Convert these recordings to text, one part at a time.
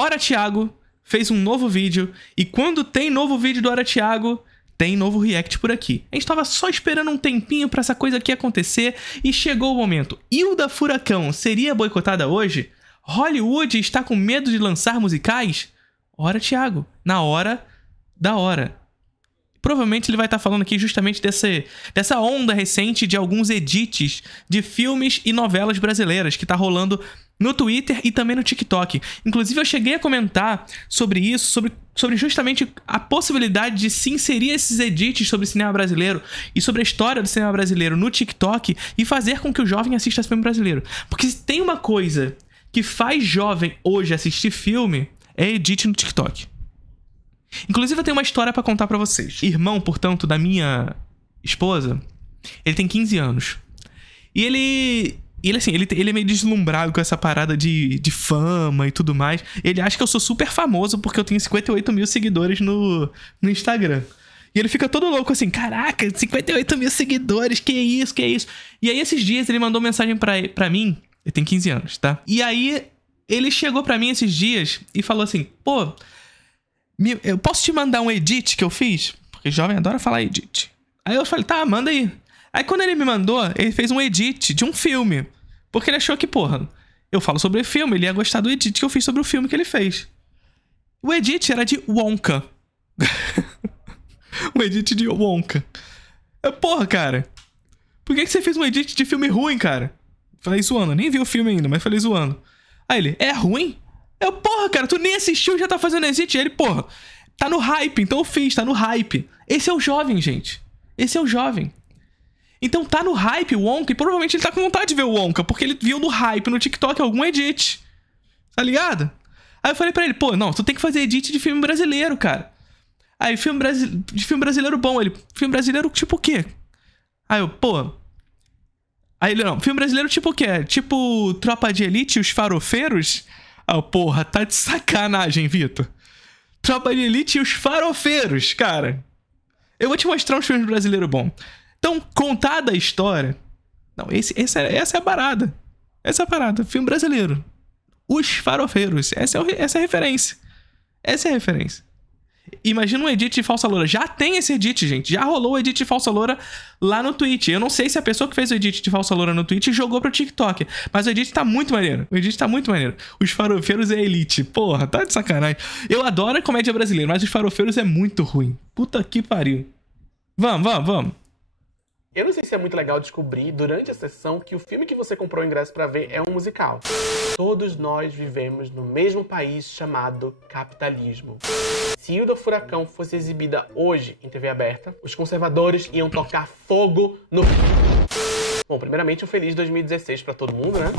Ora Thiago fez um novo vídeo. E quando tem novo vídeo do Ora Thiago, tem novo react por aqui. A gente tava só esperando um tempinho pra essa coisa aqui acontecer. E chegou o momento. Hilda Furacão seria boicotada hoje? Hollywood está com medo de lançar musicais? Ora Thiago, na hora da hora. Provavelmente ele vai estar falando aqui justamente dessa onda recente de alguns edits de filmes e novelas brasileiras que tá rolando no Twitter e também no TikTok. Inclusive eu cheguei a comentar sobre isso, sobre justamente a possibilidade de se inserir esses edits sobre o cinema brasileiro e sobre a história do cinema brasileiro no TikTok e fazer com que o jovem assista filme brasileiro. Porque se tem uma coisa que faz jovem hoje assistir filme, é edit no TikTok. Inclusive eu tenho uma história pra contar pra vocês. Irmão, portanto, da minha esposa, ele tem 15 anos. E ele é meio deslumbrado com essa parada de fama e tudo mais. Ele acha que eu sou super famoso porque eu tenho 58 mil seguidores no Instagram. E ele fica todo louco assim, caraca, 58 mil seguidores, que isso, que isso. E aí esses dias ele mandou mensagem pra mim, ele tem 15 anos, tá? E aí ele chegou pra mim esses dias e falou assim, pô, eu posso te mandar um edit que eu fiz? Porque jovem adora falar edit. Aí eu falei, tá, manda aí. Aí quando ele me mandou, ele fez um edit de um filme. Porque ele achou que, porra, eu falo sobre o filme, ele ia gostar do edit que eu fiz sobre o filme que ele fez. O edit era de Wonka. Um edit de Wonka. Porra, cara. Por que você fez um edit de filme ruim, cara? Falei zoando, nem vi o filme ainda, mas falei zoando. Aí ele, é ruim? Porra, cara, tu nem assistiu e já tá fazendo edit. Ele, porra, tá no hype, então eu fiz, tá no hype. Esse é o jovem, gente. Esse é o jovem. Então tá no hype o Wonka e provavelmente ele tá com vontade de ver o Wonka, porque ele viu no hype, no TikTok, algum edit. Tá ligado? Aí eu falei pra ele, pô, não, tu tem que fazer edit de filme brasileiro, cara. Aí, de filme brasileiro bom. Ele, filme brasileiro tipo o quê? Aí eu, pô... Aí ele, não, filme brasileiro tipo o quê? Tipo Tropa de Elite e os Farofeiros? Ah, porra, tá de sacanagem, Vitor. Tropa de Elite e os Farofeiros, cara. Eu vou te mostrar uns filmes brasileiros bons. Então, contada a história... Não, essa é a parada. Essa é a parada. Filme brasileiro. Os Farofeiros. Essa é a referência. Essa é a referência. Imagina um edit de Falsa Loura. Já tem esse edit, gente. Já rolou o edit de Falsa Loura lá no Twitch. Eu não sei se a pessoa que fez o edit de Falsa Loura no Twitch jogou pro TikTok. Mas o edit tá muito maneiro. O edit tá muito maneiro. Os Farofeiros é elite. Porra, tá de sacanagem. Eu adoro a comédia brasileira, mas os Farofeiros é muito ruim. Puta que pariu. Vamos. Eu não sei se é muito legal descobrir durante a sessão que o filme que você comprou o ingresso pra ver é um musical. Todos nós vivemos no mesmo país chamado capitalismo. Se Hilda Furacão fosse exibida hoje em TV aberta, os conservadores iam tocar fogo no... Bom, primeiramente um feliz 2016 pra todo mundo, né?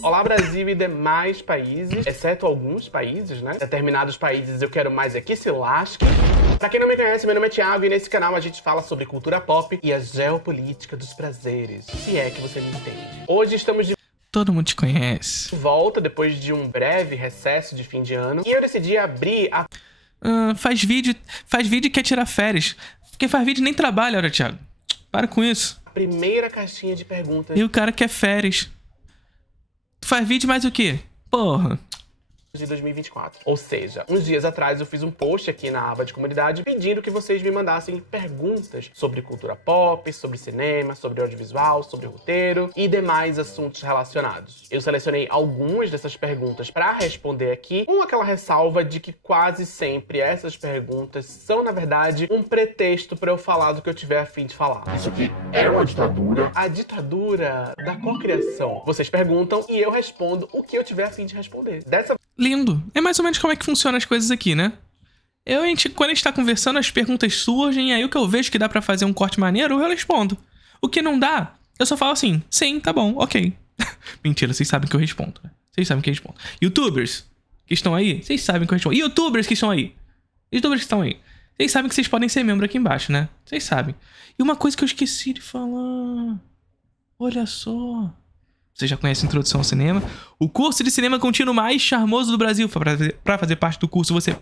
Olá, Brasil e demais países, exceto alguns países, né? Determinados países eu quero mais aqui se lasque. Pra quem não me conhece, meu nome é Thiago e nesse canal a gente fala sobre cultura pop e a geopolítica dos prazeres, se é que você me entende. Hoje estamos de todo mundo te conhece. volta depois de um breve recesso de fim de ano e eu decidi abrir a... Faz vídeo e quer tirar férias. Quem faz vídeo nem trabalha, olha, Thiago. Para com isso. primeira caixinha de perguntas E o cara quer férias. Tu faz vídeo mais o quê? Porra. de 2024. Ou seja, uns dias atrás eu fiz um post aqui na aba de comunidade pedindo que vocês me mandassem perguntas sobre cultura pop, sobre cinema, sobre audiovisual, sobre roteiro e demais assuntos relacionados. Eu selecionei algumas dessas perguntas para responder aqui, com aquela ressalva de que quase sempre essas perguntas são, na verdade, um pretexto para eu falar do que eu tiver a fim de falar. Isso aqui é uma ditadura? A ditadura da cocriação. Vocês perguntam e eu respondo o que eu tiver a fim de responder. Dessa Lindo. É mais ou menos como é que funcionam as coisas aqui, né? Quando a gente tá conversando, as perguntas surgem, e aí o que eu vejo que dá pra fazer um corte maneiro, eu respondo. O que não dá, eu só falo assim, sim, tá bom, ok. Mentira, vocês sabem que eu respondo. Vocês sabem que eu respondo. YouTubers que estão aí, vocês sabem que eu respondo. YouTubers que estão aí. YouTubers que estão aí. Vocês sabem que vocês podem ser membro aqui embaixo, né? Vocês sabem. E uma coisa que eu esqueci de falar. Olha só. Você já conhece a Introdução ao Cinema? O curso de cinema contínuo mais charmoso do Brasil. Para fazer parte do curso, você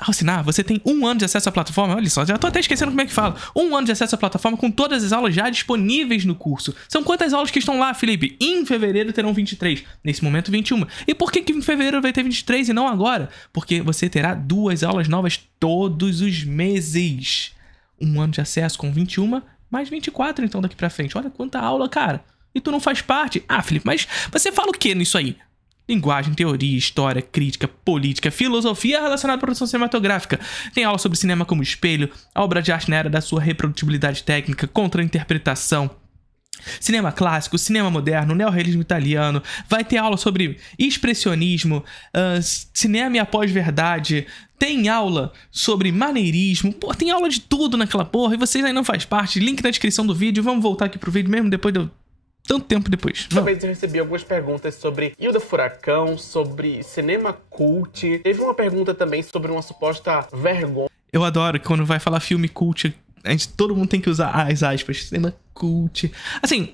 Ao assinar, você tem 1 ano de acesso à plataforma. Olha só, já tô até esquecendo como é que fala. 1 ano de acesso à plataforma com todas as aulas já disponíveis no curso. São quantas aulas que estão lá, Felipe? Em fevereiro terão 23. Nesse momento, 21. E por que em fevereiro vai ter 23 e não agora? Porque você terá 2 aulas novas todos os meses. 1 ano de acesso com 21, mais 24 então daqui pra frente. Olha quanta aula, cara. E tu não faz parte. Ah, Felipe, mas você fala o que nisso aí? Linguagem, teoria, história, crítica, política, filosofia relacionada à produção cinematográfica. Tem aula sobre cinema como espelho, a obra de arte na era da sua reprodutibilidade técnica, contra-interpretação, cinema clássico, cinema moderno, neorrealismo italiano. Vai ter aula sobre expressionismo, cinema e a pós-verdade. Tem aula sobre maneirismo. Pô, tem aula de tudo naquela porra e vocês aí não fazem parte. Link na descrição do vídeo. Vamos voltar aqui pro vídeo mesmo depois de tanto tempo depois. Talvez eu recebi algumas perguntas sobre Ilha do Furacão, sobre cinema cult. Teve uma pergunta também sobre uma suposta vergonha. Eu adoro que quando vai falar filme cult, todo mundo tem que usar as aspas. Cinema cult. Assim,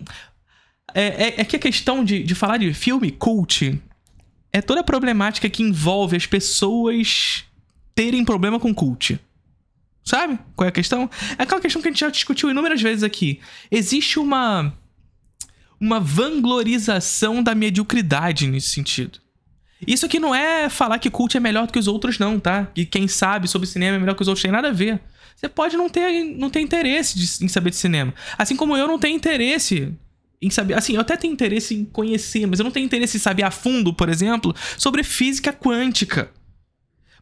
é que a questão de falar de filme cult é toda a problemática que envolve as pessoas terem problema com cult. Sabe qual é a questão? É aquela questão que a gente já discutiu inúmeras vezes aqui. Existe uma vanglorização da mediocridade nesse sentido. Isso aqui não é falar que cult é melhor do que os outros, não, tá? Que quem sabe sobre cinema é melhor que os outros, tem nada a ver. Você pode não ter interesse em saber de cinema. Assim como eu não tenho interesse em saber... Assim, eu até tenho interesse em conhecer, mas eu não tenho interesse em saber a fundo, por exemplo, sobre física quântica.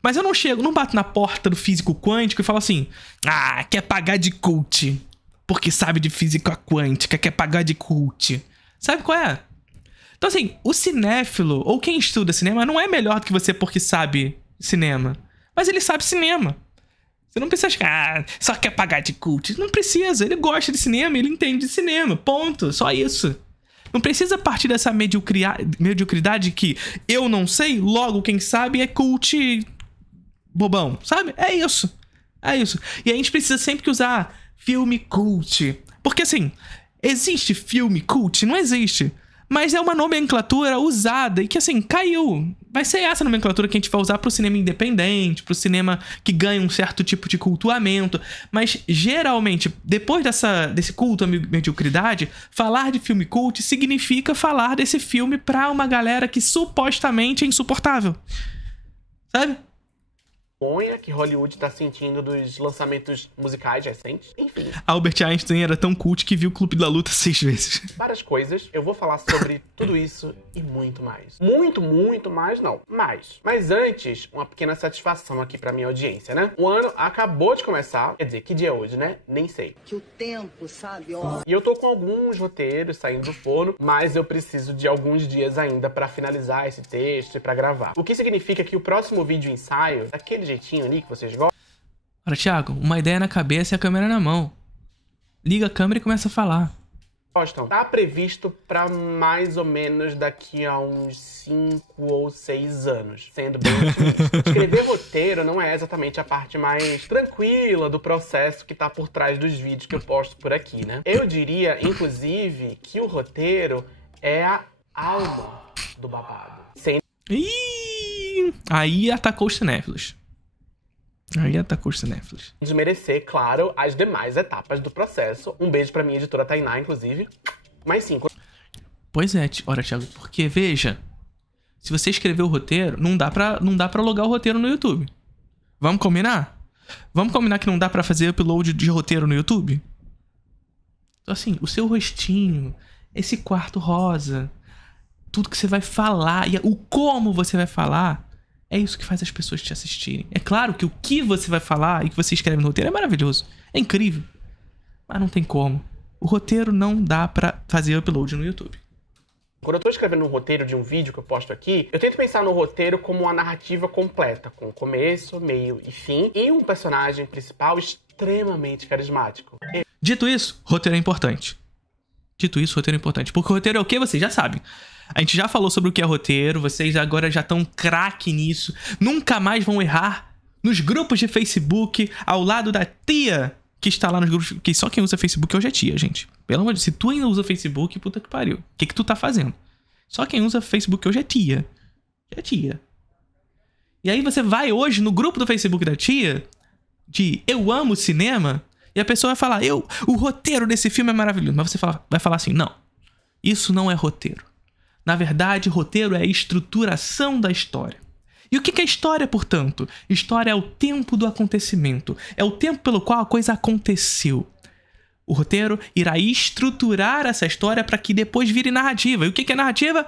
Mas eu não bato na porta do físico quântico e falo assim: ah, quer pagar de cult porque sabe de física quântica, quer pagar de cult. Sabe qual é? Então assim, o cinéfilo, ou quem estuda cinema, não é melhor do que você porque sabe cinema. Mas ele sabe cinema. Você não precisa achar, só quer pagar de cult. Não precisa, ele gosta de cinema, ele entende de cinema, ponto, só isso. Não precisa partir dessa mediocridade que eu não sei, logo quem sabe é cult bobão, sabe? É isso. É isso. E a gente precisa sempre que usar filme cult. Porque assim, existe filme cult? Não existe. Mas é uma nomenclatura usada e que assim, caiu. Vai ser essa nomenclatura que a gente vai usar pro cinema independente, pro cinema que ganha um certo tipo de cultuamento. Mas geralmente, depois desse culto à mediocridade, falar de filme cult significa falar desse filme pra uma galera que supostamente é insuportável. Sabe? Que Hollywood tá sentindo dos lançamentos musicais recentes. Enfim. Albert Einstein era tão cult que viu o Clube da Luta 6 vezes. Várias coisas. Eu vou falar sobre tudo isso e muito mais. Muito mais não. Mais. Mas antes, uma pequena satisfação aqui pra minha audiência, né? O ano acabou de começar. Quer dizer, que dia é hoje, né? Nem sei. Que o tempo, sabe? Ó. E eu tô com alguns roteiros saindo do forno, mas eu preciso de alguns dias ainda pra finalizar esse texto e pra gravar. O que significa que o próximo vídeo ensaio, daquele jeitinho ali que vocês gostam. Ora, Thiago, uma ideia na cabeça e a câmera na mão. Liga a câmera e começa a falar. Tá previsto pra mais ou menos daqui a uns 5 ou 6 anos, sendo bem otimista. Escrever roteiro não é exatamente a parte mais tranquila do processo que tá por trás dos vídeos que eu posto por aqui, né? Eu diria, inclusive, que o roteiro é a alma do babado. Ih, aí atacou os cinéfilos. Desmerecer, claro, as demais etapas do processo. Um beijo pra minha editora Tainá, inclusive. Mas sim. Pois é, ora, Thiago, porque veja, se você escrever o roteiro, não dá pra logar o roteiro no YouTube. Vamos combinar? Vamos combinar que não dá pra fazer upload de roteiro no YouTube? Então, assim, o seu rostinho, esse quarto rosa, tudo que você vai falar e o como você vai falar, é isso que faz as pessoas te assistirem. É claro que o que você vai falar e que você escreve no roteiro é maravilhoso. É incrível. Mas não tem como. O roteiro não dá pra fazer upload no YouTube. Quando eu tô escrevendo um roteiro de um vídeo que eu posto aqui, eu tento pensar no roteiro como uma narrativa completa, com começo, meio e fim, e um personagem principal extremamente carismático. Dito isso, roteiro é importante. Porque o roteiro é o que? Vocês já sabem. A gente já falou sobre o que é roteiro, vocês agora já estão craque nisso. Nunca mais vão errar nos grupos de Facebook, ao lado da tia que está lá nos grupos... Que só quem usa Facebook hoje é tia, gente. Pelo amor de Deus, se tu ainda usa Facebook, puta que pariu. O que tu tá fazendo? Só quem usa Facebook hoje é tia. É tia. E aí você vai hoje no grupo do Facebook da tia, de Eu Amo Cinema, e a pessoa vai falar, o roteiro desse filme é maravilhoso. Mas você vai falar assim, não, isso não é roteiro. Na verdade, roteiro é a estruturação da história. E o que é história, portanto? História é o tempo do acontecimento. É o tempo pelo qual a coisa aconteceu. O roteiro irá estruturar essa história para que depois vire narrativa. E o que é narrativa?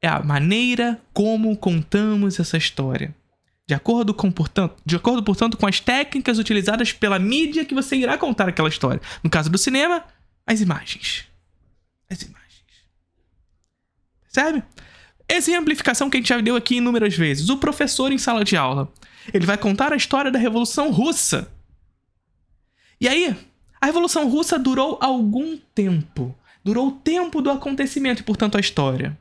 É a maneira como contamos essa história. De acordo, portanto, com as técnicas utilizadas pela mídia que você irá contar aquela história. No caso do cinema, as imagens. As imagens. Percebe? Exemplificação que a gente já deu aqui inúmeras vezes. O professor em sala de aula. Ele vai contar a história da Revolução Russa. E aí, a Revolução Russa durou algum tempo. Durou o tempo do acontecimento e, portanto, a história.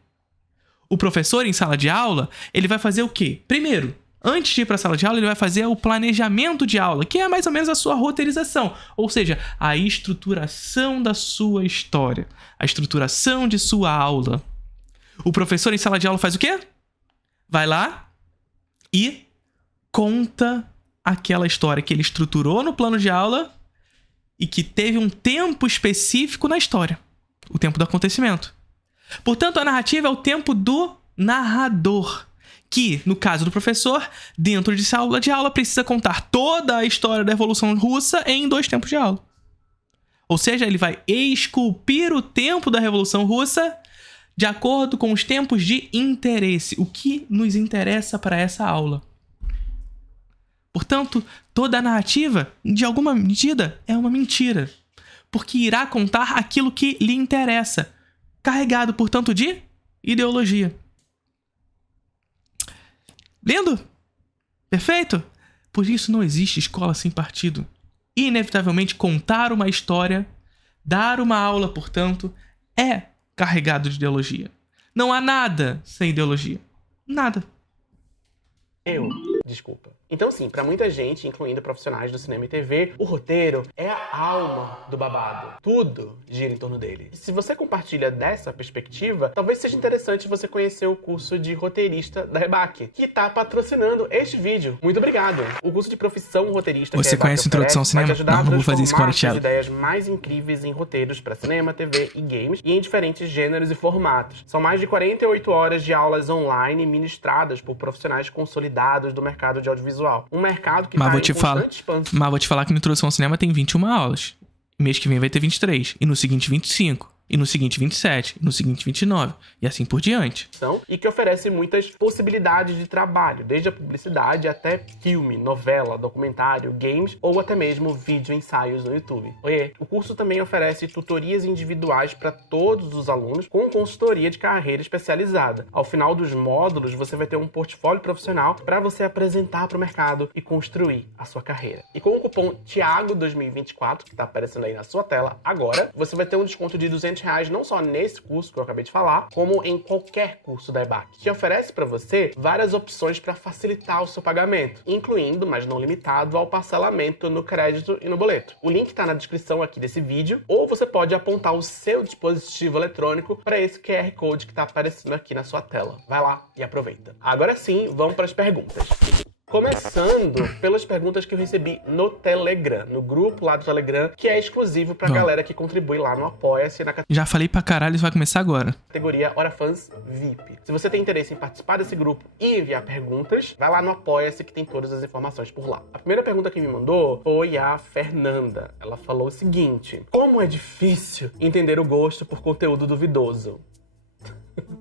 O professor em sala de aula, ele vai fazer o quê? Primeiro, antes de ir para a sala de aula, ele vai fazer o planejamento de aula, que é mais ou menos a sua roteirização. Ou seja, a estruturação da sua história. A estruturação de sua aula. O professor em sala de aula faz o quê? Vai lá e conta aquela história que ele estruturou no plano de aula e que teve um tempo específico na história. O tempo do acontecimento. Portanto, a narrativa é o tempo do narrador, que, no caso do professor, dentro de sala de aula, precisa contar toda a história da Revolução Russa em 2 tempos de aula. Ou seja, ele vai esculpir o tempo da Revolução Russa de acordo com os tempos de interesse, o que nos interessa para essa aula. Portanto, toda a narrativa, de alguma medida, é uma mentira, porque irá contar aquilo que lhe interessa, carregado, portanto, de ideologia. Lendo? Perfeito? Por isso não existe escola sem partido. Inevitavelmente, contar uma história, dar uma aula, portanto, é carregado de ideologia. Não há nada sem ideologia. Nada. Desculpa. Então sim, pra muita gente, incluindo profissionais do cinema e TV, o roteiro é a alma do babado. Tudo gira em torno dele. E se você compartilha dessa perspectiva, talvez seja interessante você conhecer o curso de roteirista da Rebaque, que tá patrocinando este vídeo. Muito obrigado. O curso de profissão roteirista Você conhece Introdução ao Cinema? Não vou fazer isso com a Thiago. As ideias mais incríveis em roteiros para cinema, TV e games, e em diferentes gêneros e formatos. São mais de 48 horas de aulas online ministradas por profissionais consolidados do mercado de audiovisual. Um mercado que Mas vou te falar que no Introdução ao Cinema tem 21 aulas. Mês que vem vai ter 23. E no seguinte 25. E no seguinte 27. E no seguinte 29. E assim por diante. E que oferece muitas possibilidades de trabalho. Desde a publicidade até filme, novela, documentário, games ou até mesmo vídeo ensaios no YouTube. Oiê! O curso também oferece tutorias individuais para todos os alunos com consultoria de carreira especializada. Ao final dos módulos, você vai ter um portfólio profissional para você apresentar para o mercado e construir a sua carreira. E com o cupom THIAGO2024, que está aparecendo aí na sua tela agora, você vai ter um desconto de R$200 não só nesse curso que eu acabei de falar, como em qualquer curso da EBAC, que oferece para você várias opções para facilitar o seu pagamento, incluindo, mas não limitado, ao parcelamento no crédito e no boleto. O link está na descrição aqui desse vídeo, ou você pode apontar o seu dispositivo eletrônico para esse QR Code que está aparecendo aqui na sua tela. Vai lá e aproveita. Agora sim, vamos para as perguntas. Começando pelas perguntas que eu recebi no Telegram, no grupo lá do Telegram, que é exclusivo pra galera que contribui lá no Apoia-se na Já falei pra caralho, isso vai começar agora. Categoria Orafãs VIP. Se você tem interesse em participar desse grupo e enviar perguntas, vai lá no Apoia-se que tem todas as informações por lá. A primeira pergunta que me mandou foi a Fernanda. Ela falou o seguinte: como é difícil entender o gosto por conteúdo duvidoso?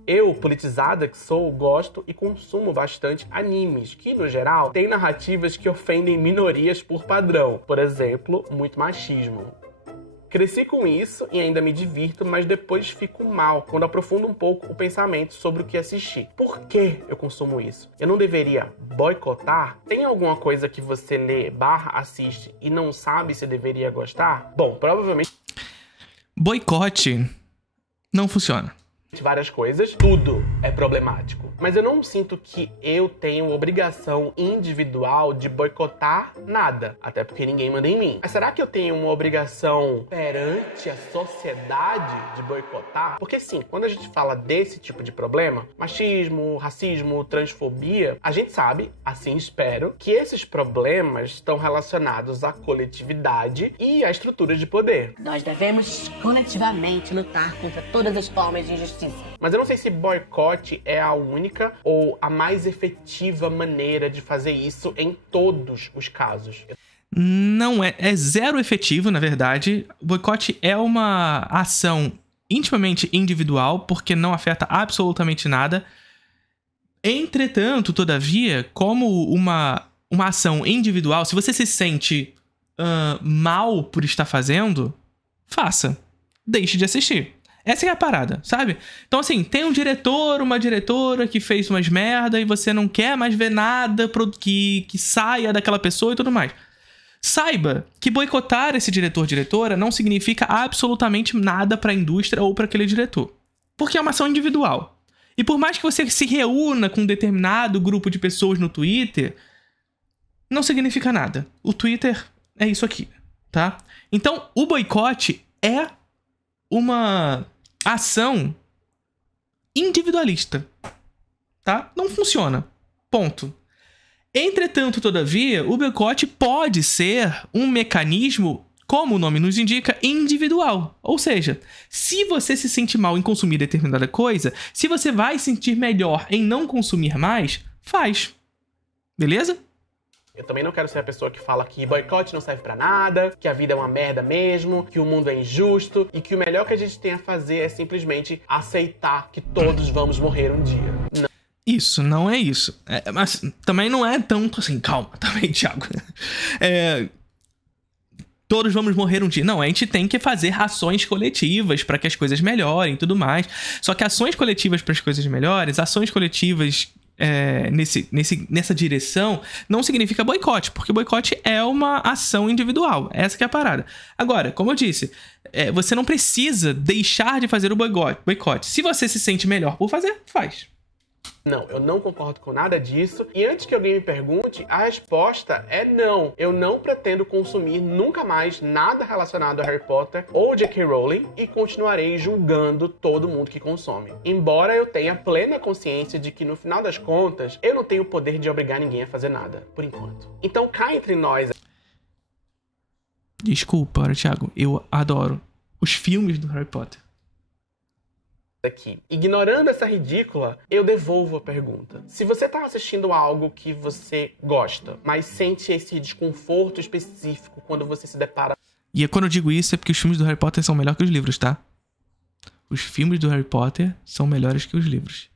Eu, politizada que sou, gosto e consumo bastante animes, que, no geral, têm narrativas que ofendem minorias por padrão. Por exemplo, muito machismo. Cresci com isso e ainda me divirto, mas depois fico mal quando aprofundo um pouco o pensamento sobre o que assisti. Por que eu consumo isso? Eu não deveria boicotar? Tem alguma coisa que você lê, assiste e não sabe se deveria gostar? Bom, provavelmente... Boicote não funciona. Várias coisas, tudo é problemático. Mas eu não sinto que eu tenho obrigação individual de boicotar nada. Até porque ninguém manda em mim. Mas será que eu tenho uma obrigação perante a sociedade de boicotar? Porque sim, quando a gente fala desse tipo de problema, machismo, racismo, transfobia, a gente sabe, assim espero, que esses problemas estão relacionados à coletividade e à estrutura de poder. Nós devemos coletivamente lutar contra todas as formas de injustiça. Mas eu não sei se boicote é a única ou a mais efetiva maneira de fazer isso em todos os casos. Não é. É zero efetivo, na verdade. O boicote é uma ação intimamente individual, porque não afeta absolutamente nada. Entretanto, todavia, como uma ação individual, se você se sente mal por estar fazendo, faça. Deixe de assistir. Essa é a parada, sabe? Então, assim, tem um diretor, uma diretora que fez umas merda e você não quer mais ver nada que saia daquela pessoa e tudo mais. Saiba que boicotar esse diretor, diretora, não significa absolutamente nada pra indústria ou pra aquele diretor. Porque é uma ação individual. E por mais que você se reúna com um determinado grupo de pessoas no Twitter, não significa nada. O Twitter é isso aqui, tá? Então, o boicote é uma ação individualista, tá? Não funciona. Ponto. Entretanto, todavia, o boicote pode ser um mecanismo, como o nome nos indica, individual. Ou seja, se você se sente mal em consumir determinada coisa, se você vai sentir melhor em não consumir mais, faz. Beleza? Eu também não quero ser a pessoa que fala que boicote não serve pra nada, que a vida é uma merda mesmo, que o mundo é injusto e que o melhor que a gente tem a fazer é simplesmente aceitar que todos vamos morrer um dia. Não. Isso, não é isso. Mas também não é tanto assim, calma, também, Thiago. Todos vamos morrer um dia. Não, a gente tem que fazer ações coletivas para que as coisas melhorem e tudo mais. Só que ações coletivas para as coisas melhores, ações coletivas nessa direção, não significa boicote, porque boicote é uma ação individual. Essa que é a parada. Agora, como eu disse, você não precisa deixar de fazer o boicote. Se você se sente melhor por fazer, faz. Não, eu não concordo com nada disso. E antes que alguém me pergunte, a resposta é não. Eu não pretendo consumir nunca mais nada relacionado a Harry Potter ou J.K. Rowling e continuarei julgando todo mundo que consome. Embora eu tenha plena consciência de que, no final das contas, eu não tenho o poder de obrigar ninguém a fazer nada, por enquanto. Então, cá entre nós... Desculpa, Thiago, eu adoro os filmes do Harry Potter. Aqui. Ignorando essa ridícula, eu devolvo a pergunta. Se você tá assistindo algo que você gosta, mas sente esse desconforto específico quando você se depara... E quando eu digo isso é porque os filmes do Harry Potter são melhores que os livros, tá? Os filmes do Harry Potter são melhores que os livros.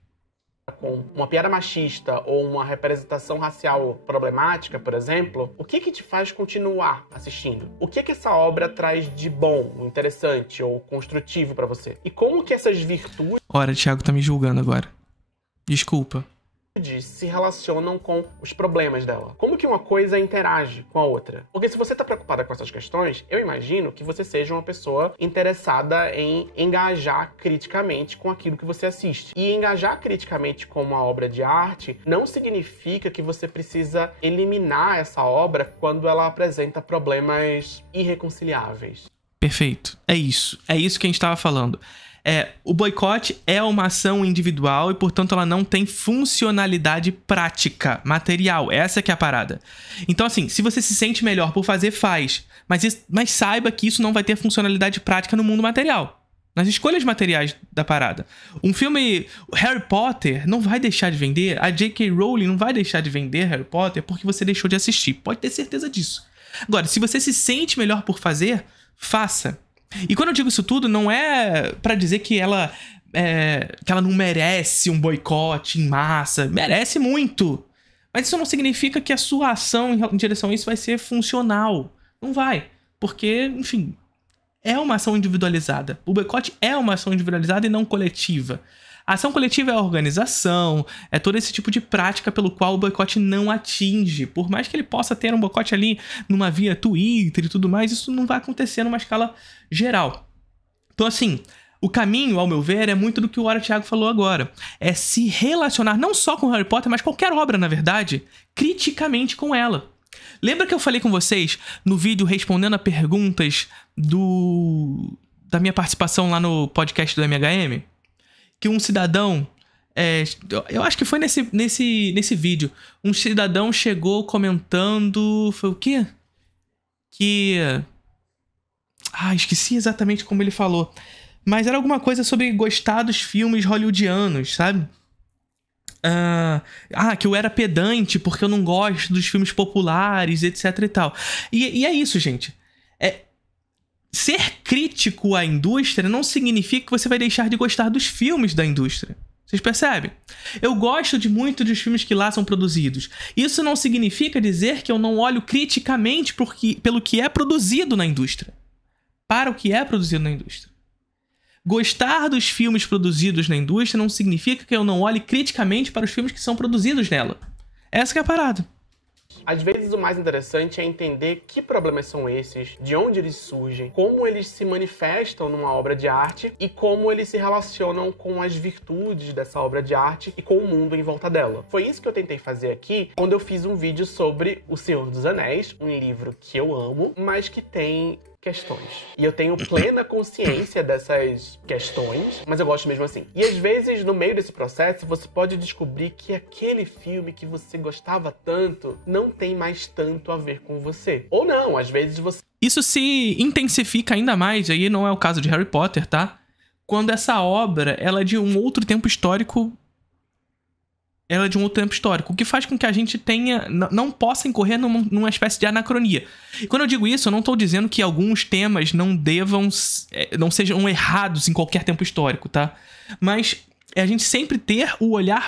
Com uma piada machista ou uma representação racial problemática, por exemplo, o que te faz continuar assistindo? O que essa obra traz de bom, interessante ou construtivo pra você? E como que essas virtudes... Ora, Thiago tá me julgando agora. Desculpa. Se relacionam com os problemas dela. Como que uma coisa interage com a outra? Porque se você tá preocupada com essas questões, eu imagino que você seja uma pessoa interessada em engajar criticamente com aquilo que você assiste. E engajar criticamente com uma obra de arte não significa que você precisa eliminar essa obra quando ela apresenta problemas irreconciliáveis. Perfeito. É isso. É isso que a gente tava falando. O boicote é uma ação individual e, portanto, ela não tem funcionalidade prática, material. Essa que é a parada. Então, assim, se você se sente melhor por fazer, faz. Mas saiba que isso não vai ter funcionalidade prática no mundo material. Nas escolhas materiais da parada. Um filme Harry Potter não vai deixar de vender. A J.K. Rowling não vai deixar de vender Harry Potter porque você deixou de assistir. Pode ter certeza disso. Agora, se você se sente melhor por fazer, faça. E quando eu digo isso tudo, não é pra dizer que ela não merece um boicote em massa. Merece muito. Mas isso não significa que a sua ação em direção a isso vai ser funcional. Não vai. Porque, enfim, é uma ação individualizada. O boicote é uma ação individualizada e não coletiva. A ação coletiva é a organização, é todo esse tipo de prática pelo qual o boicote não atinge. Por mais que ele possa ter um boicote ali numa via Twitter e tudo mais, isso não vai acontecer numa escala geral. Então, assim, O caminho, ao meu ver, é muito do que o Hora Thiago falou agora. É se relacionar não só com Harry Potter, mas qualquer obra, na verdade, criticamente com ela. Lembra que eu falei com vocês no vídeo respondendo a perguntas da minha participação lá no podcast do MHM? Que um cidadão... eu acho que foi nesse vídeo. Um cidadão chegou comentando... Foi o quê? Que... esqueci exatamente como ele falou. Mas era alguma coisa sobre gostar dos filmes hollywoodianos, sabe? Que eu era pedante porque eu não gosto dos filmes populares, etc e tal. E é isso, gente. Ser crítico à indústria não significa que você vai deixar de gostar dos filmes da indústria. Vocês percebem? Eu gosto de muito dos filmes que lá são produzidos. Isso não significa dizer que eu não olho criticamente pelo que é produzido na indústria. Para o que é produzido na indústria. Gostar dos filmes produzidos na indústria não significa que eu não olhe criticamente para os filmes que são produzidos nela. Essa que é a parada. Às vezes o mais interessante é entender que problemas são esses, de onde eles surgem, como eles se manifestam numa obra de arte e como eles se relacionam com as virtudes dessa obra de arte e com o mundo em volta dela. Foi isso que eu tentei fazer aqui quando eu fiz um vídeo sobre O Senhor dos Anéis, um livro que eu amo, mas que tem questões. E eu tenho plena consciência dessas questões, mas eu gosto mesmo assim. E às vezes, no meio desse processo, você pode descobrir que aquele filme que você gostava tanto não tem mais tanto a ver com você. Ou não, às vezes você... Isso se intensifica ainda mais, aí não é o caso de Harry Potter, tá? Quando essa obra, ela é de um outro tempo histórico... o que faz com que a gente não possa incorrer numa espécie de anacronia. E quando eu digo isso, eu não estou dizendo que alguns temas não sejam errados em qualquer tempo histórico, tá? Mas é a gente sempre ter o olhar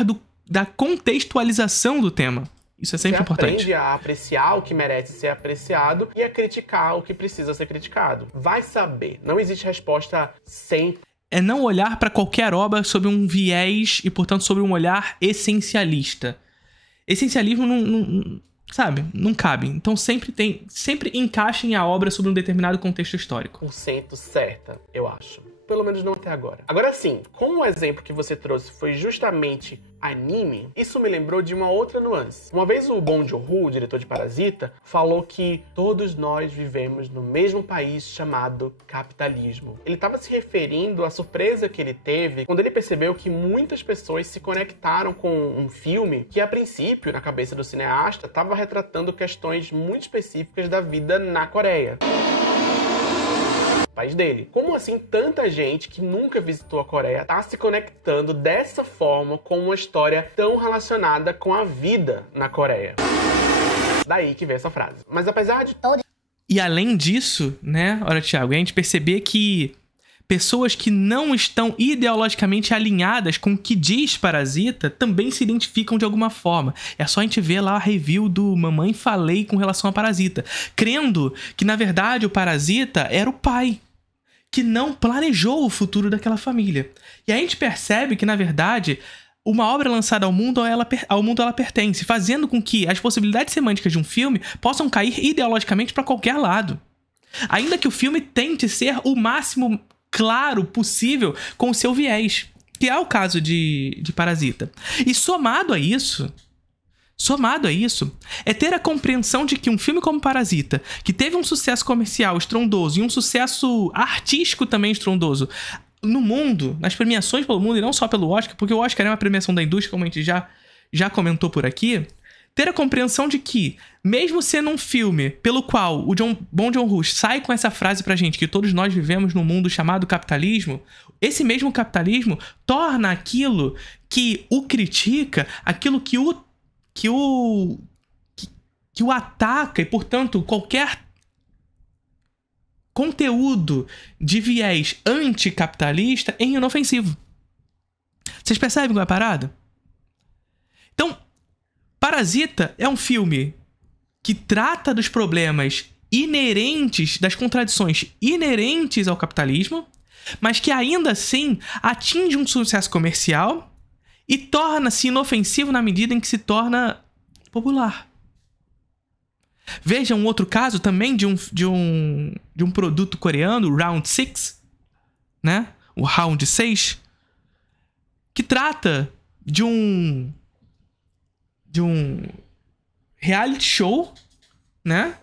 da contextualização do tema. Isso é sempre importante. Você aprende a apreciar o que merece ser apreciado e a criticar o que precisa ser criticado. Vai saber. Não existe resposta sempre. É não olhar para qualquer obra sob um viés e, portanto, sobre um olhar essencialista. Essencialismo não cabe. Então sempre encaixem a obra sobre um determinado contexto histórico. 100% certa, eu acho. Pelo menos não até agora. Agora sim, como o exemplo que você trouxe foi justamente anime, isso me lembrou de uma outra nuance. Uma vez o Bong Joon-ho, o diretor de Parasita, falou que todos nós vivemos no mesmo país chamado capitalismo. Ele estava se referindo à surpresa que ele teve quando ele percebeu que muitas pessoas se conectaram com um filme que, a princípio, na cabeça do cineasta, estava retratando questões muito específicas da vida na Coreia. País dele. Como assim tanta gente que nunca visitou a Coreia tá se conectando dessa forma com uma história tão relacionada com a vida na Coreia? Daí que vem essa frase. Mas apesar de todo... E além disso, né, olha, Thiago, a gente perceber que pessoas que não estão ideologicamente alinhadas com o que diz Parasita também se identificam de alguma forma. É só a gente ver lá a review do Mamãe Falei com relação a Parasita, crendo que, na verdade, o Parasita era o pai que não planejou o futuro daquela família. E aí a gente percebe que, na verdade, uma obra lançada ao mundo ela pertence, fazendo com que as possibilidades semânticas de um filme possam cair ideologicamente para qualquer lado. Ainda que o filme tente ser o máximo claro possível com o seu viés, que é o caso de Parasita. E somado a isso, é ter a compreensão de que um filme como Parasita, que teve um sucesso comercial estrondoso e um sucesso artístico também estrondoso no mundo, nas premiações pelo mundo e não só pelo Oscar, porque o Oscar é uma premiação da indústria, como a gente já comentou por aqui, ter a compreensão de que, mesmo sendo um filme pelo qual o Bong Joon-ho sai com essa frase pra gente, que todos nós vivemos num mundo chamado capitalismo, esse mesmo capitalismo torna aquilo que o critica, aquilo que o ataca e, portanto, qualquer conteúdo de viés anticapitalista em inofensivo. Vocês percebem qual é a parada? Então, Parasita é um filme que trata dos problemas inerentes, das contradições inerentes ao capitalismo, mas que ainda assim atinge um sucesso comercial e torna-se inofensivo na medida em que se torna popular. Veja um outro caso também de um produto coreano, Round 6, né? o Round 6, que trata de um reality show, né?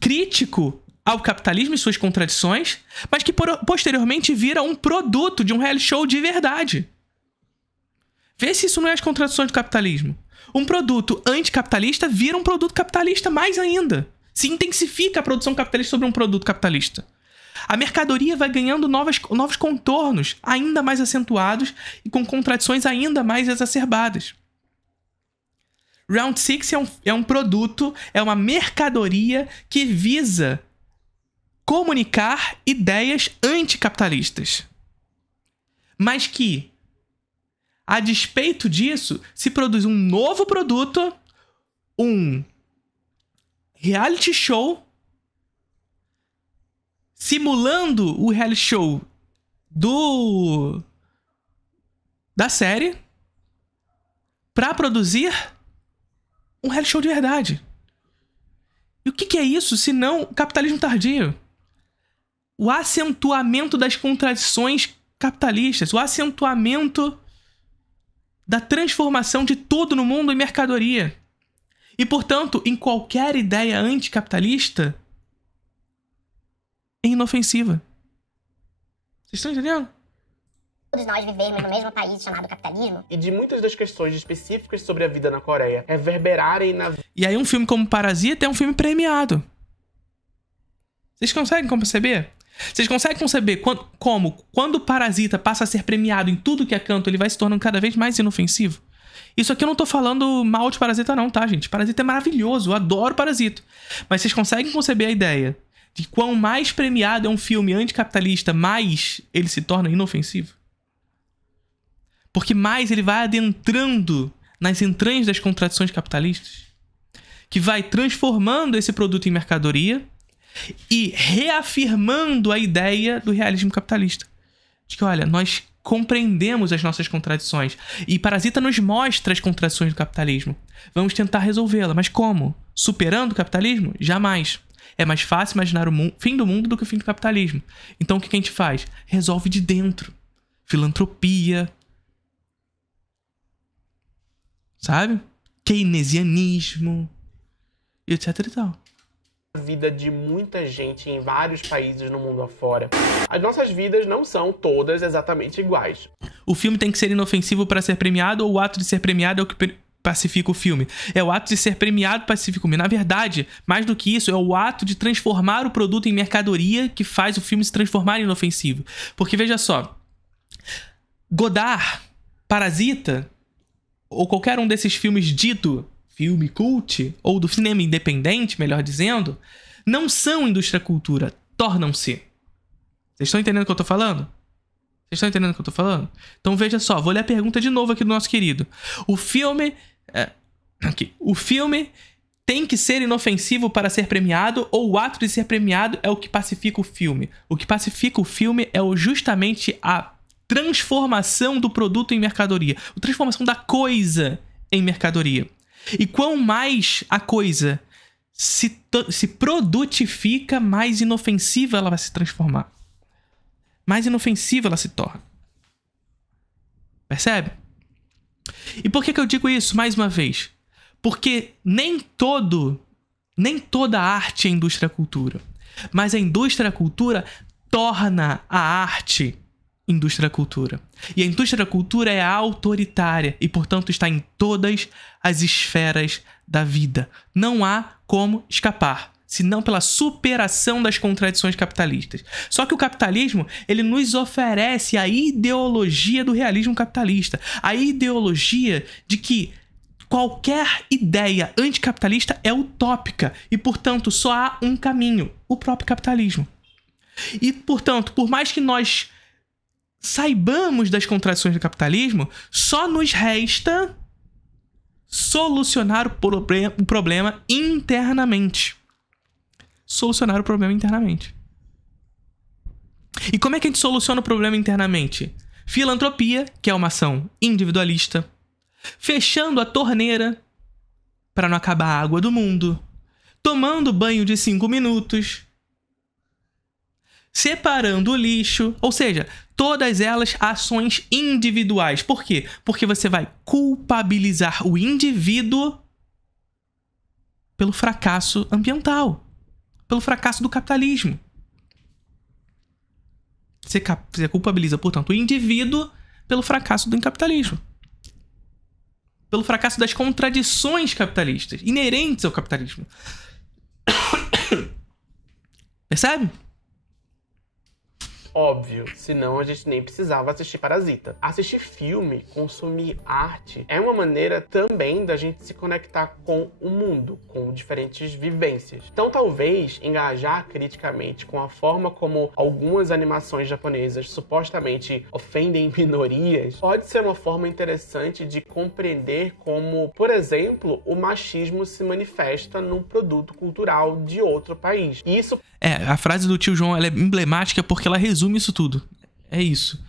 Crítico ao capitalismo e suas contradições, mas que posteriormente vira um produto de um reality show de verdade. Vê se isso não é as contradições do capitalismo. Um produto anticapitalista vira um produto capitalista mais ainda. Se intensifica a produção capitalista sobre um produto capitalista. A mercadoria vai ganhando novos contornos ainda mais acentuados e com contradições ainda mais exacerbadas. Round 6 é um produto, é uma mercadoria que visa comunicar ideias anticapitalistas. Mas que, a despeito disso, se produz um novo produto, um reality show, simulando o reality show da série, para produzir um reality show de verdade. E o que é isso se não capitalismo tardio? O acentuamento das contradições capitalistas, o acentuamento da transformação de tudo no mundo em mercadoria. E, portanto, em qualquer ideia anticapitalista, é inofensiva. Vocês estão entendendo? Todos nós vivemos no mesmo país chamado capitalismo. E de muitas das questões específicas sobre a vida na Coreia reverberarem na... E aí um filme como Parasita é um filme premiado. Vocês conseguem perceber? Vocês conseguem conceber quando o Parasita passa a ser premiado em tudo que é canto, ele vai se tornando cada vez mais inofensivo? Isso aqui eu não tô falando mal de Parasita não, tá, gente? Parasita é maravilhoso, eu adoro Parasita. Mas vocês conseguem conceber a ideia de quão mais premiado é um filme anticapitalista, mais ele se torna inofensivo? Porque mais ele vai adentrando nas entranhas das contradições capitalistas, que vai transformando esse produto em mercadoria e reafirmando a ideia do realismo capitalista. De que, olha, nós compreendemos as nossas contradições. E Parasita nos mostra as contradições do capitalismo. Vamos tentar resolvê-la. Mas como? Superando o capitalismo? Jamais. É mais fácil imaginar o fim do mundo do que o fim do capitalismo. Então o que a gente faz? Resolve de dentro. Filantropia. Sabe? Keynesianismo. E etc e tal. A vida de muita gente em vários países no mundo afora. As nossas vidas não são todas exatamente iguais. O filme tem que ser inofensivo para ser premiado, ou o ato de ser premiado é o que pacifica o filme? É o ato de ser premiado que pacifica o filme. Na verdade, mais do que isso, é o ato de transformar o produto em mercadoria que faz o filme se transformar em inofensivo. Porque veja só, Godard, Parasita, ou qualquer um desses filmes dito filme cult, ou do cinema independente, melhor dizendo, não são indústria-cultura, tornam-se. Vocês estão entendendo o que eu tô falando? Vocês estão entendendo o que eu tô falando? Então veja só, vou ler a pergunta de novo aqui do nosso querido. O filme tem que ser inofensivo para ser premiado, ou o ato de ser premiado é o que pacifica o filme? O que pacifica o filme é justamente a transformação do produto em mercadoria. A transformação da coisa em mercadoria. E quanto mais a coisa se produtifica, mais inofensiva ela vai se transformar. Mais inofensiva ela se torna. Percebe? E por que eu digo isso mais uma vez? Porque nem toda arte é indústria-cultura. Mas a indústria-cultura torna a arte indústria-cultura. E a indústria-cultura é autoritária e, portanto, está em todas as esferas da vida. Não há como escapar, senão pela superação das contradições capitalistas. Só que o capitalismo, ele nos oferece a ideologia do realismo capitalista. A ideologia de que qualquer ideia anticapitalista é utópica e, portanto, só há um caminho, o próprio capitalismo. E, portanto, por mais que nós saibamos das contradições do capitalismo, só nos resta solucionar o problema internamente. Solucionar o problema internamente. E como é que a gente soluciona o problema internamente? Filantropia, que é uma ação individualista. Fechando a torneira para não acabar a água do mundo. Tomando banho de 5 minutos. separando o lixo, ou seja, todas elas ações individuais. Por quê? Porque você vai culpabilizar o indivíduo pelo fracasso ambiental, pelo fracasso do capitalismo. Você culpabiliza, portanto, o indivíduo pelo fracasso do capitalismo. Pelo fracasso das contradições capitalistas, inerentes ao capitalismo. Percebe? Óbvio, senão a gente nem precisava assistir Parasita. Assistir filme, consumir arte, é uma maneira também da gente se conectar com o mundo, com diferentes vivências. Então talvez engajar criticamente com a forma como algumas animações japonesas supostamente ofendem minorias pode ser uma forma interessante de compreender como, por exemplo, o machismo se manifesta num produto cultural de outro país. E isso... A frase do tio João ela é emblemática porque ela resume isso tudo. É isso.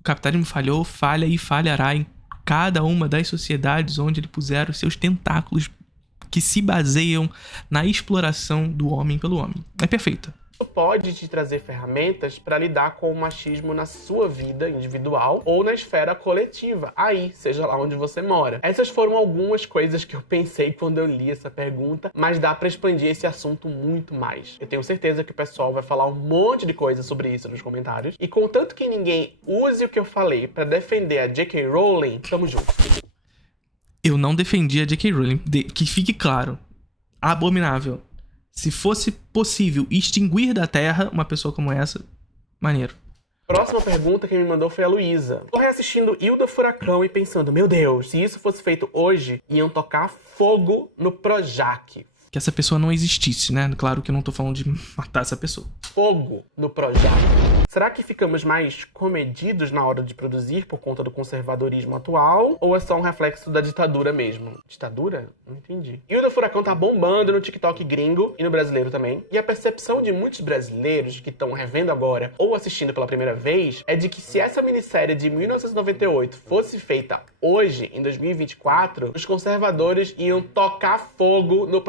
O capitalismo falhou, falha e falhará em cada uma das sociedades onde ele puser os seus tentáculos que se baseiam na exploração do homem pelo homem. É perfeito. Pode te trazer ferramentas para lidar com o machismo na sua vida individual ou na esfera coletiva, aí, seja lá onde você mora. Essas foram algumas coisas que eu pensei quando eu li essa pergunta, mas dá para expandir esse assunto muito mais. Eu tenho certeza que o pessoal vai falar um monte de coisa sobre isso nos comentários, e contanto que ninguém use o que eu falei para defender a J.K. Rowling, tamo junto. Eu não defendi a J.K. Rowling, que fique claro. Abominável. Se fosse possível extinguir da Terra uma pessoa como essa, maneiro. Próxima pergunta que me mandou foi a Luísa. Tô reassistindo Hilda Furacão e pensando, meu Deus, se isso fosse feito hoje, iam tocar fogo no Projac. Que essa pessoa não existisse, né? Claro que eu não tô falando de matar essa pessoa. Fogo no Projac. Será que ficamos mais comedidos na hora de produzir por conta do conservadorismo atual? Ou é só um reflexo da ditadura mesmo? Ditadura? Não entendi. Hilda Furacão tá bombando no TikTok gringo e no brasileiro também. E a percepção de muitos brasileiros que estão revendo agora ou assistindo pela primeira vez é de que se essa minissérie de 1998 fosse feita hoje, em 2024, os conservadores iam tocar fogo no...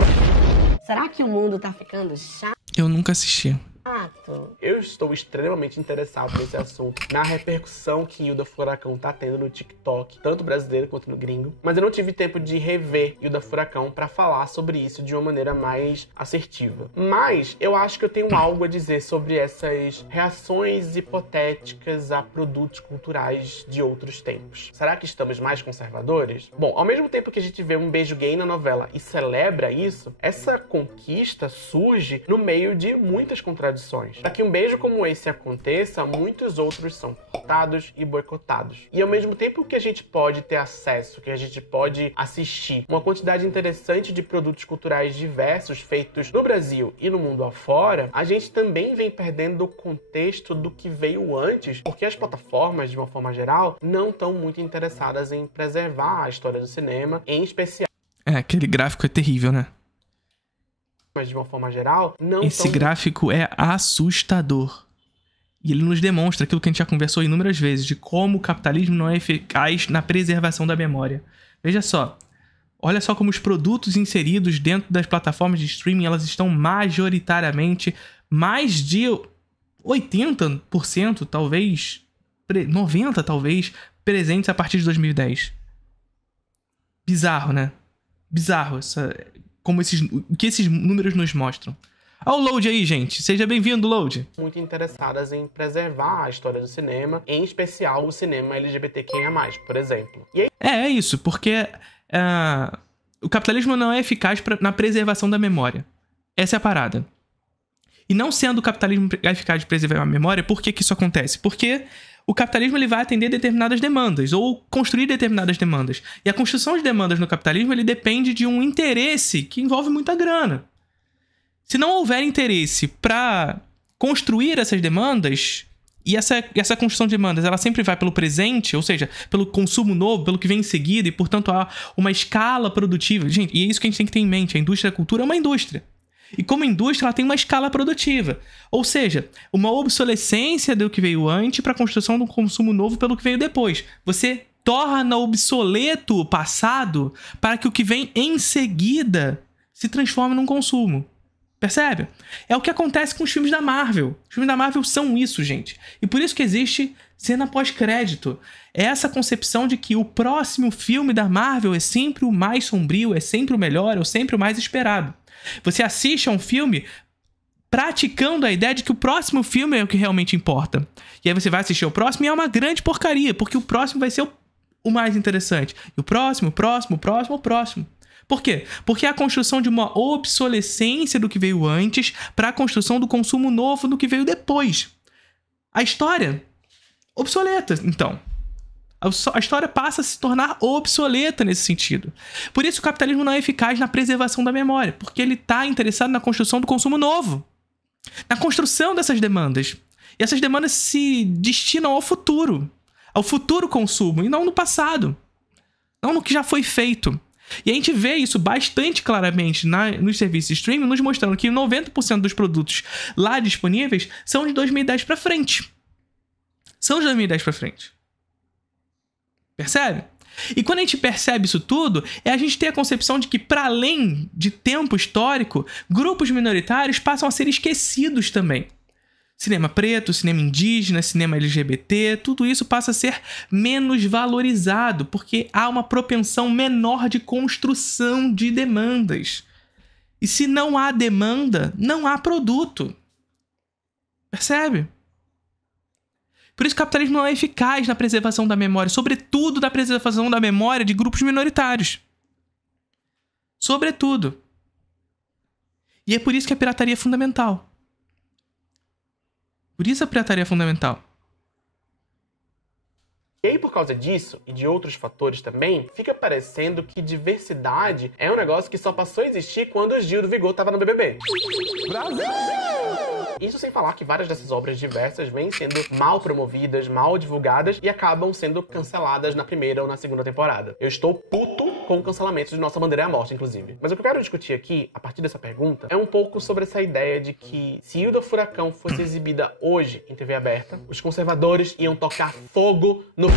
Será que o mundo tá ficando chato? Eu nunca assisti. Eu estou extremamente interessado nesse assunto, na repercussão que Hilda Furacão tá tendo no TikTok, tanto brasileiro quanto no gringo, mas eu não tive tempo de rever Hilda Furacão pra falar sobre isso de uma maneira mais assertiva. Mas eu acho que eu tenho algo a dizer sobre essas reações hipotéticas a produtos culturais de outros tempos. Será que estamos mais conservadores? Bom, ao mesmo tempo que a gente vê um beijo gay na novela e celebra isso, essa conquista surge no meio de muitas contradições. Para que um beijo como esse aconteça, muitos outros são cortados e boicotados. E ao mesmo tempo que a gente pode ter acesso, que a gente pode assistir uma quantidade interessante de produtos culturais diversos feitos no Brasil e no mundo afora, a gente também vem perdendo o contexto do que veio antes, porque as plataformas, de uma forma geral, não estão muito interessadas em preservar a história do cinema, em especial... Aquele gráfico é terrível, né? Mas de uma forma geral, não Esse gráfico é assustador. E ele nos demonstra aquilo que a gente já conversou inúmeras vezes, de como o capitalismo não é eficaz na preservação da memória. Veja só. Olha só como os produtos inseridos dentro das plataformas de streaming, elas estão majoritariamente, mais de 80%, talvez, 90% talvez, presentes a partir de 2010. Bizarro, né? Bizarro o que esses números nos mostram. Olha o Load aí, gente. Seja bem-vindo, Load. Muito interessadas em preservar a história do cinema, em especial o cinema LGBTQIA+, por exemplo. E aí... É isso, porque o capitalismo não é eficaz na preservação da memória. Essa é a parada. E não sendo o capitalismo eficaz de preservar a memória, por que isso acontece? Porque o capitalismo ele vai atender determinadas demandas ou construir determinadas demandas. E a construção de demandas no capitalismo ele depende de um interesse que envolve muita grana. Se não houver interesse para construir essas demandas, e essa construção de demandas ela sempre vai pelo presente, ou seja, pelo consumo novo, pelo que vem em seguida, e portanto há uma escala produtiva. Gente, e é isso que a gente tem que ter em mente. A indústria da cultura é uma indústria. E como indústria, ela tem uma escala produtiva. Ou seja, uma obsolescência do que veio antes para a construção de um consumo novo pelo que veio depois. Você torna obsoleto o passado para que o que vem em seguida se transforme num consumo. Percebe? É o que acontece com os filmes da Marvel. Os filmes da Marvel são isso, gente. E por isso que existe cena pós-crédito. É essa concepção de que o próximo filme da Marvel é sempre o mais sombrio, é sempre o melhor, é sempre o mais esperado. Você assiste a um filme praticando a ideia de que o próximo filme é o que realmente importa. E aí você vai assistir o próximo e é uma grande porcaria, porque o próximo vai ser o mais interessante. E o próximo. Por quê? Porque é a construção de uma obsolescência do que veio antes para a construção do consumo novo do que veio depois. A história, obsoleta, então. A história passa a se tornar obsoleta nesse sentido. Por isso o capitalismo não é eficaz na preservação da memória, porque ele está interessado na construção do consumo novo. Na construção dessas demandas. E essas demandas se destinam ao futuro consumo, e não no passado. Não no que já foi feito. E a gente vê isso bastante claramente nos serviços de streaming, nos mostrando que 90% dos produtos lá disponíveis são de 2010 pra frente. São de 2010 pra frente. Percebe? E quando a gente percebe isso tudo, a gente tem a concepção de que, para além de tempo histórico, grupos minoritários passam a ser esquecidos também. Cinema preto, cinema indígena, cinema LGBT, tudo isso passa a ser menos valorizado, porque há uma propensão menor de construção de demandas. E se não há demanda, não há produto. Percebe? Por isso o capitalismo não é eficaz na preservação da memória, sobretudo na preservação da memória de grupos minoritários. Sobretudo. E é por isso que a pirataria é fundamental. Por isso a pirataria é fundamental. E aí, por causa disso, e de outros fatores também, fica parecendo que diversidade é um negócio que só passou a existir quando o Gil do Vigor tava no BBB. Brasil! Isso sem falar que várias dessas obras diversas vêm sendo mal promovidas, mal divulgadas e acabam sendo canceladas na primeira ou na segunda temporada. Eu estou puto com o cancelamento de Nossa Bandeira é a Morte, inclusive. Mas o que eu quero discutir aqui, a partir dessa pergunta, é um pouco sobre essa ideia de que se Ilha do Furacão fosse exibida hoje em TV aberta, os conservadores iam tocar fogo no...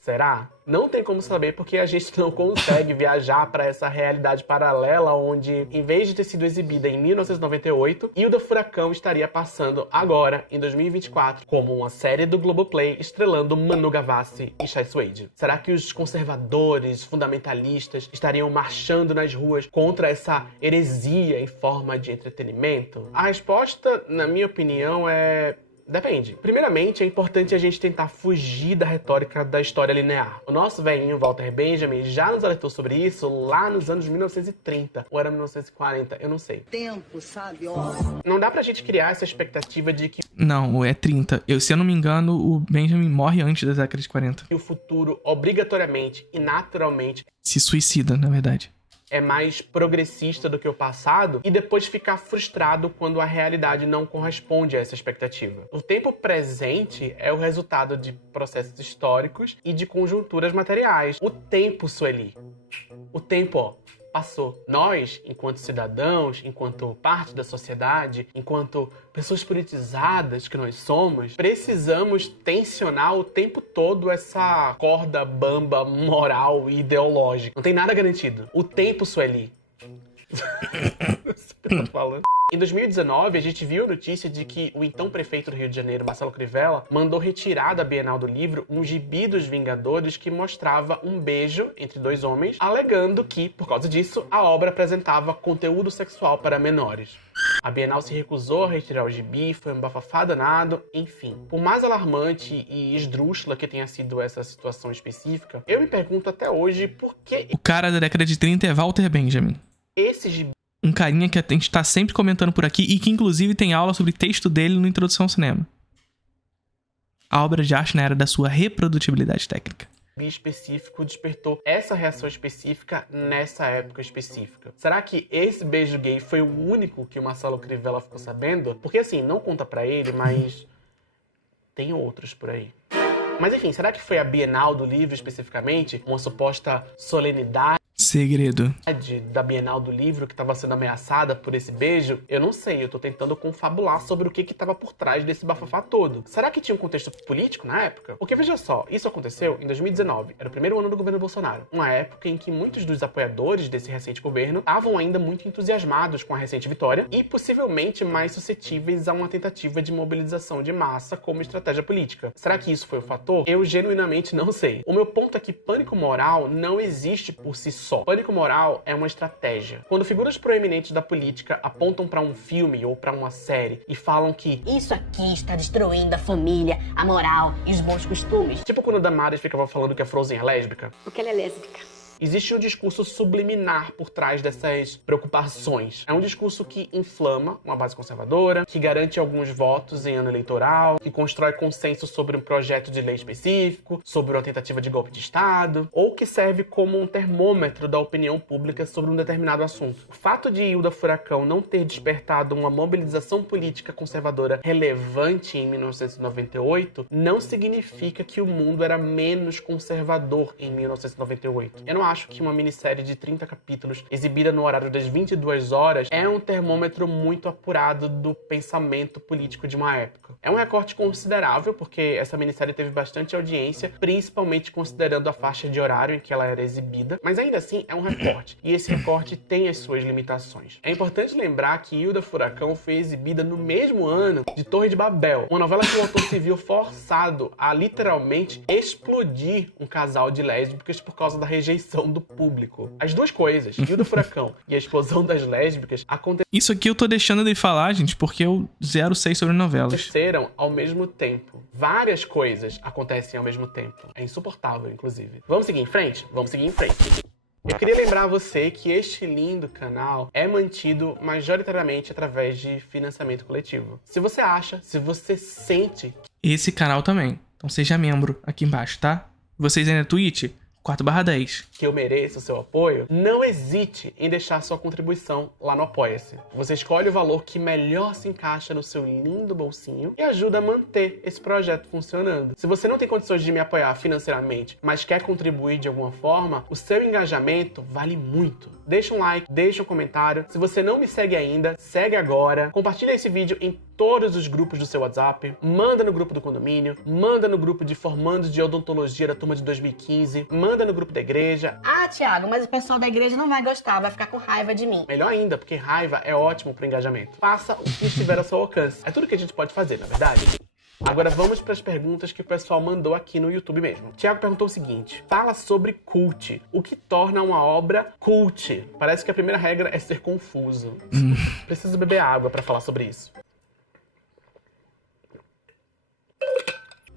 Será? Não tem como saber porque a gente não consegue viajar para essa realidade paralela onde, em vez de ter sido exibida em 1998, Ilha do Furacão estaria passando agora, em 2024, como uma série do Globoplay estrelando Manu Gavassi e Chai Suede. Será que os conservadores, fundamentalistas, estariam marchando nas ruas contra essa heresia em forma de entretenimento? A resposta, na minha opinião, é... depende. Primeiramente, é importante a gente tentar fugir da retórica da história linear. O nosso velhinho Walter Benjamin já nos alertou sobre isso lá nos anos 1930. Ou era 1940, eu não sei. Tempo, sabe? Não dá pra gente criar essa expectativa de que... Não, é 30. Se eu não me engano, o Benjamin morre antes da década de 40. o futuro, obrigatoriamente e naturalmente, Se suicida, na verdade. é mais progressista do que o passado e depois ficar frustrado quando a realidade não corresponde a essa expectativa. O tempo presente é o resultado de processos históricos e de conjunturas materiais. O tempo, Sueli. O tempo, ó, passou. Nós, enquanto cidadãos, enquanto parte da sociedade, enquanto pessoas politizadas que nós somos, precisamos tensionar o tempo todo essa corda bamba moral e ideológica. Não tem nada garantido. O tempo, Sueli. Em 2019, a gente viu a notícia de que o então prefeito do Rio de Janeiro, Marcelo Crivella, mandou retirar da Bienal do Livro um gibi dos Vingadores que mostrava um beijo entre dois homens, alegando que, por causa disso, a obra apresentava conteúdo sexual para menores. A Bienal se recusou a retirar o gibi, foi um bafafá danado, enfim. Por mais alarmante e esdrúxula que tenha sido essa situação específica, eu me pergunto até hoje por que O cara da década de 30 é Walter Benjamin. esse gibi Um carinha que a gente tá sempre comentando por aqui e que inclusive tem aula sobre texto dele no Introdução ao Cinema. A obra de arte na era da sua reprodutibilidade técnica. específico despertou essa reação específica nessa época específica. Será que esse beijo gay foi o único que o Marcelo Crivella ficou sabendo? Porque assim, não conta pra ele, mas tem outros por aí. Mas enfim, será que foi a Bienal do Livro especificamente uma suposta solenidade Segredo. Da Bienal do Livro que estava sendo ameaçada por esse beijo, eu não sei, eu tô tentando confabular sobre o que estava por trás desse bafafá todo. Será que tinha um contexto político na época? Porque veja só, isso aconteceu em 2019, era o primeiro ano do governo Bolsonaro, uma época em que muitos dos apoiadores desse recente governo estavam ainda muito entusiasmados com a recente vitória e possivelmente mais suscetíveis a uma tentativa de mobilização de massa como estratégia política. Será que isso foi o fator? Eu genuinamente não sei. O meu ponto é que pânico moral não existe por si só. Pânico moral é uma estratégia. Quando figuras proeminentes da política apontam pra um filme ou pra uma série e falam que Isso aqui está destruindo a família, a moral e os bons costumes. tipo quando a Damares ficava falando que a Frozen é lésbica, Porque ela é lésbica. existe um discurso subliminar por trás dessas preocupações. É um discurso que inflama uma base conservadora, que garante alguns votos em ano eleitoral, que constrói consenso sobre um projeto de lei específico, sobre uma tentativa de golpe de Estado, ou que serve como um termômetro da opinião pública sobre um determinado assunto. O fato de Hilda Furacão não ter despertado uma mobilização política conservadora relevante em 1998 não significa que o mundo era menos conservador em 1998. Eu não acho que uma minissérie de 30 capítulos exibida no horário das 22 horas é um termômetro muito apurado do pensamento político de uma época. É um recorte considerável, porque essa minissérie teve bastante audiência, principalmente considerando a faixa de horário em que ela era exibida, mas ainda assim é um recorte, e esse recorte tem as suas limitações. É importante lembrar que Hilda Furacão foi exibida no mesmo ano de Torre de Babel, uma novela que o autor se viu forçado a literalmente explodir um casal de lésbicas por causa da rejeição do público. As duas coisas, Hilda Furacão e a explosão das lésbicas, Isso aqui eu tô deixando de falar, gente, porque eu zero sei sobre novelas. aconteceram ao mesmo tempo. Várias coisas acontecem ao mesmo tempo. É insuportável, inclusive. Vamos seguir em frente? Vamos seguir em frente. Eu queria lembrar a você que este lindo canal é mantido majoritariamente através de financiamento coletivo. Se você acha, se você sente Esse canal também. Então seja membro aqui embaixo, tá? Vocês aí na Twitch, 4/10. que eu mereço o seu apoio, não hesite em deixar sua contribuição lá no Apoia-se. Você escolhe o valor que melhor se encaixa no seu lindo bolsinho e ajuda a manter esse projeto funcionando. Se você não tem condições de me apoiar financeiramente, mas quer contribuir de alguma forma, o seu engajamento vale muito. Deixa um like, deixa um comentário. Se você não me segue ainda, segue agora. Compartilha esse vídeo em todos os grupos do seu WhatsApp. Manda no grupo do condomínio. Manda no grupo de formandos de odontologia da turma de 2015. Manda no grupo da igreja. Ah, Thiago, mas o pessoal da igreja não vai gostar, vai ficar com raiva de mim. Melhor ainda, porque raiva é ótimo pro engajamento. Faça o que estiver ao seu alcance. É tudo que a gente pode fazer, na verdade. Agora vamos para as perguntas que o pessoal mandou aqui no YouTube mesmo. Thiago perguntou o seguinte: fala sobre cult. O que torna uma obra cult? Parece que a primeira regra é ser confuso. Preciso beber água para falar sobre isso.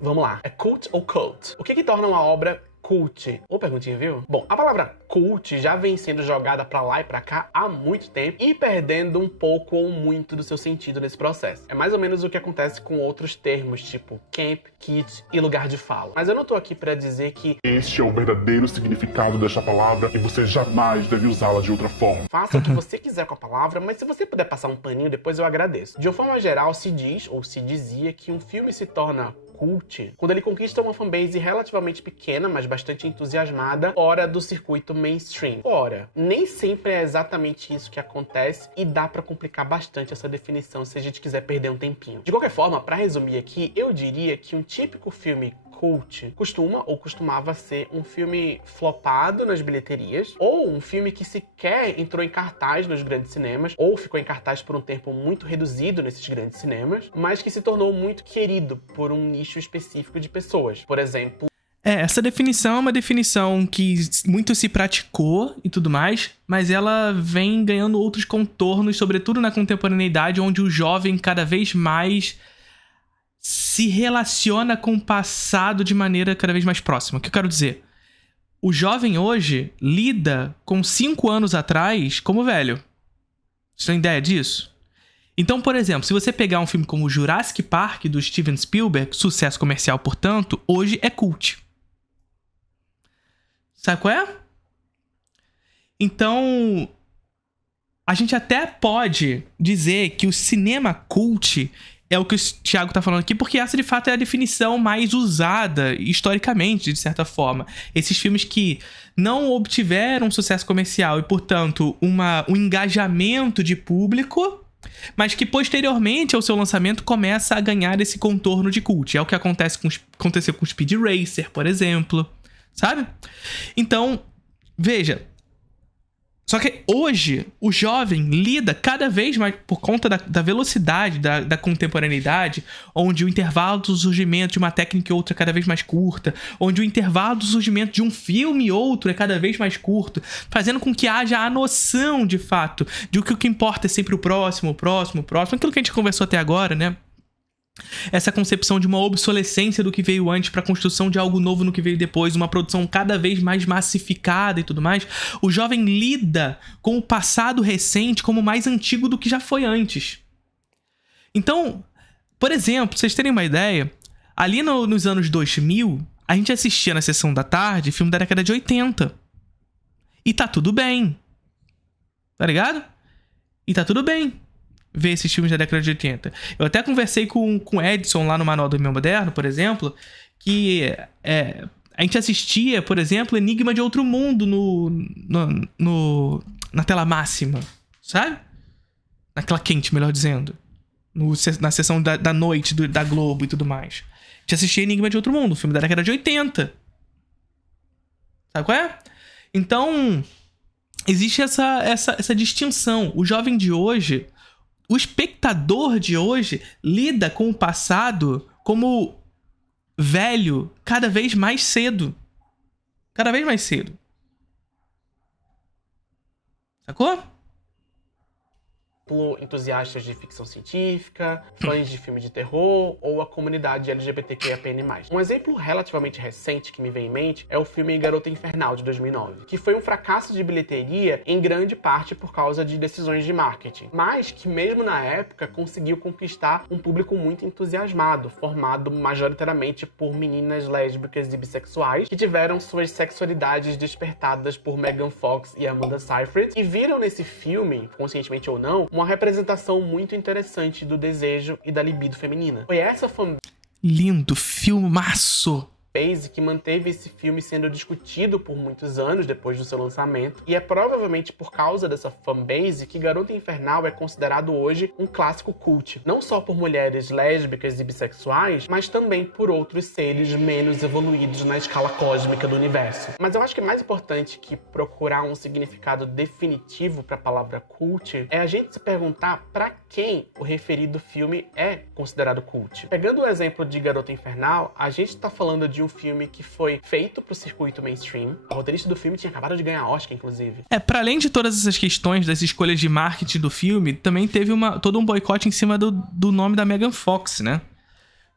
Vamos lá. É cult ou cult? O que torna uma obra cult? Ô, perguntinha, viu? Bom, a palavra cult já vem sendo jogada pra lá e pra cá há muito tempo e perdendo um pouco ou muito do seu sentido nesse processo. É mais ou menos o que acontece com outros termos, tipo camp, kit e lugar de fala. Mas eu não tô aqui pra dizer que Este é o verdadeiro significado desta palavra e você jamais deve usá-la de outra forma. faça o que você quiser com a palavra, mas se você puder passar um paninho, depois eu agradeço. De uma forma geral, se diz, ou se dizia, que um filme se torna cult quando ele conquista uma fanbase relativamente pequena, mas bastante entusiasmada, fora do circuito mainstream. Ora, nem sempre é exatamente isso que acontece e dá pra complicar bastante essa definição se a gente quiser perder um tempinho. De qualquer forma, pra resumir aqui, eu diria que um típico filme cult costuma ou costumava ser um filme flopado nas bilheterias, ou um filme que sequer entrou em cartaz nos grandes cinemas, ou ficou em cartaz por um tempo muito reduzido nesses grandes cinemas, mas que se tornou muito querido por um nicho específico de pessoas. Por exemplo, Essa definição é uma definição que muito se praticou e tudo mais, mas ela vem ganhando outros contornos, sobretudo na contemporaneidade, onde o jovem cada vez mais se relaciona com o passado de maneira cada vez mais próxima. O que eu quero dizer? O jovem hoje lida com 5 anos atrás como velho. Você tem ideia disso? Então, por exemplo, se você pegar um filme como Jurassic Park, do Steven Spielberg, sucesso comercial, portanto, hoje é cult. Sabe qual é? Então, a gente até pode dizer que o cinema cult, é o que o Thiago tá falando aqui, porque essa de fato é a definição mais usada historicamente, de certa forma. Esses filmes que não obtiveram sucesso comercial e, portanto, um engajamento de público, mas que posteriormente ao seu lançamento começa a ganhar esse contorno de cult. É o que aconteceu com Speed Racer, por exemplo, sabe? Então, veja... Só que hoje, o jovem lida cada vez mais, por conta da velocidade, da contemporaneidade, onde o intervalo do surgimento de uma técnica e outra é cada vez mais curta, onde o intervalo do surgimento de um filme e outro é cada vez mais curto, fazendo com que haja a noção, de fato, de que o que importa é sempre o próximo, aquilo que a gente conversou até agora, né? Essa concepção de uma obsolescência do que veio antes para a construção de algo novo no que veio depois, uma produção cada vez mais massificada e tudo mais, o jovem lida com o passado recente como mais antigo do que já foi antes. Então, por exemplo, pra vocês terem uma ideia, ali nos anos 2000, a gente assistia na sessão da tarde filme da década de 80. E tá tudo bem. Tá ligado? E tá tudo bem ver esses filmes da década de 80. Eu até conversei com o Edson lá no Manual do Meu Moderno, por exemplo, que a gente assistia, por exemplo, Enigma de Outro Mundo na tela máxima, sabe? Naquela quente, melhor dizendo. Na sessão da noite da Globo e tudo mais. A gente assistia Enigma de Outro Mundo, filme da década de 80. Sabe qual é? Então, existe essa distinção. O jovem de hoje... O espectador de hoje lida com o passado como velho cada vez mais cedo. Cada vez mais cedo. Sacou? Entusiastas de ficção científica, fãs de filme de terror ou a comunidade LGBTQIAPN+. Um exemplo relativamente recente que me vem em mente é o filme Garota Infernal, de 2009, que foi um fracasso de bilheteria em grande parte por causa de decisões de marketing, mas que mesmo na época conseguiu conquistar um público muito entusiasmado, formado majoritariamente por meninas lésbicas e bissexuais que tiveram suas sexualidades despertadas por Megan Fox e Amanda Seyfried e viram nesse filme, conscientemente ou não, uma representação muito interessante do desejo e da libido feminina. Foi essa fanbase lindo, filmaço! que manteve esse filme sendo discutido por muitos anos depois do seu lançamento, e é provavelmente por causa dessa fanbase que Garota Infernal é considerado hoje um clássico cult, não só por mulheres lésbicas e bissexuais, mas também por outros seres menos evoluídos na escala cósmica do universo. Mas eu acho que mais importante que procurar um significado definitivo para a palavra cult é a gente se perguntar para quem o referido filme é considerado cult. Pegando o exemplo de Garota Infernal, a gente está falando de um filme que foi feito pro circuito mainstream. O roteirista do filme tinha acabado de ganhar Oscar, inclusive. Pra além de todas essas questões das escolhas de marketing do filme, também teve todo um boicote em cima do nome da Megan Fox, né?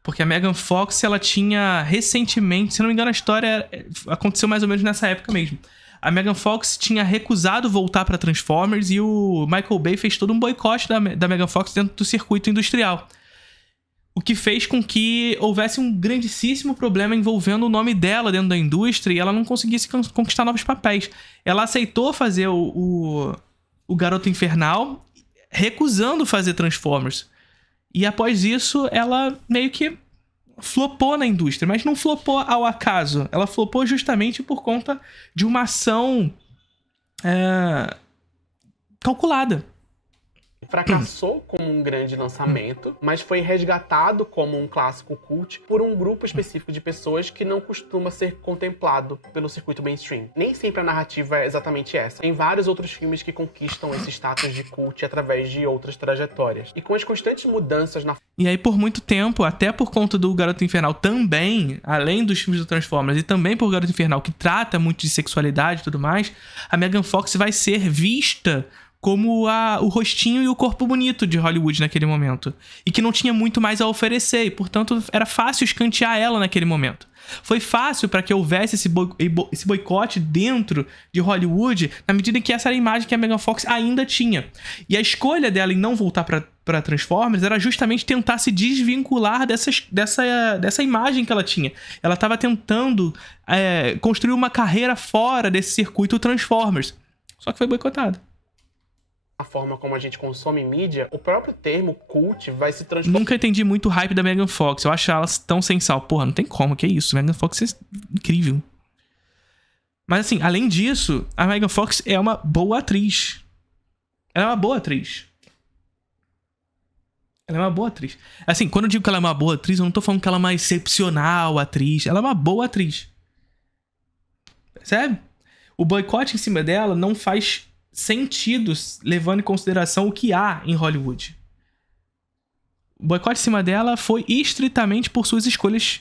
Porque a Megan Fox, ela tinha recentemente, se não me engano a história aconteceu mais ou menos nessa época mesmo. A Megan Fox tinha recusado voltar pra Transformers e o Michael Bay fez todo um boicote da Megan Fox dentro do circuito industrial. O que fez com que houvesse um grandíssimo problema envolvendo o nome dela dentro da indústria e ela não conseguisse conquistar novos papéis. Ela aceitou fazer o Garota Infernal, recusando fazer Transformers. E após isso, ela meio que flopou na indústria. Mas não flopou ao acaso. Ela flopou justamente por conta de uma ação calculada. Fracassou como um grande lançamento, mas foi resgatado como um clássico cult por um grupo específico de pessoas que não costuma ser contemplado pelo circuito mainstream. Nem sempre a narrativa é exatamente essa. Tem vários outros filmes que conquistam esse status de cult através de outras trajetórias. E com as constantes mudanças na... E aí, por muito tempo, até por conta do Garota Infernal também, além dos filmes do Transformers, e também por Garota Infernal, que trata muito de sexualidade e tudo mais, a Megan Fox vai ser vista como o rostinho e o corpo bonito de Hollywood naquele momento. E que não tinha muito mais a oferecer, e portanto era fácil escantear ela naquele momento. Foi fácil para que houvesse esse boicote dentro de Hollywood, na medida em que essa era a imagem que a Megan Fox ainda tinha. E a escolha dela em não voltar para Transformers era justamente tentar se desvincular dessa imagem que ela tinha. Ela estava tentando construir uma carreira fora desse circuito Transformers. Só que foi boicotada. a forma como a gente consome mídia, o próprio termo cult vai se transformar. Nunca entendi muito o hype da Megan Fox. Eu acho ela tão sem sal. Porra, não tem como, que isso? Megan Fox é incrível. Mas assim, além disso, a Megan Fox é uma boa atriz. Ela é uma boa atriz. Ela é uma boa atriz. Assim, quando eu digo que ela é uma boa atriz, eu não tô falando que ela é uma excepcional atriz. Ela é uma boa atriz. Percebe? O boicote em cima dela não faz sentido, levando em consideração o que há em Hollywood. O boicote em cima dela foi estritamente por suas escolhas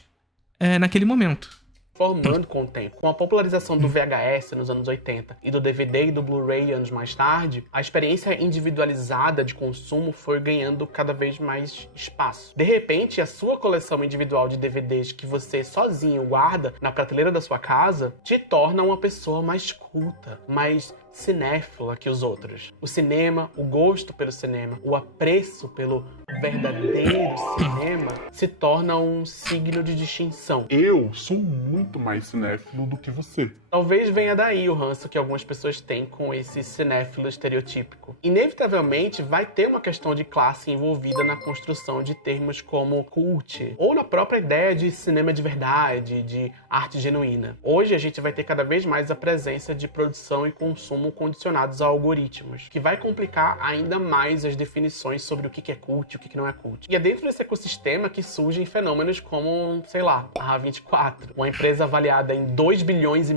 naquele momento. Formando com o tempo. Com a popularização do VHS nos anos 80 e do DVD e do Blu-ray anos mais tarde, a experiência individualizada de consumo foi ganhando cada vez mais espaço. De repente, a sua coleção individual de DVDs que você sozinho guarda na prateleira da sua casa te torna uma pessoa mais culta, mais cinéfila que os outros. O cinema, o gosto pelo cinema, o apreço pelo verdadeiro cinema se torna um signo de distinção. Eu sou muito mais cinéfilo do que você. Talvez venha daí o ranço que algumas pessoas têm com esse cinéfilo estereotípico. Inevitavelmente vai ter uma questão de classe envolvida na construção de termos como cult, ou na própria ideia de cinema de verdade, de arte genuína. Hoje a gente vai ter cada vez mais a presença de produção e consumo condicionados a algoritmos, que vai complicar ainda mais as definições sobre o que é cult e o que não é cult. E é dentro desse ecossistema que surgem fenômenos como, sei lá, a A24, uma empresa avaliada em 2,5 bilhões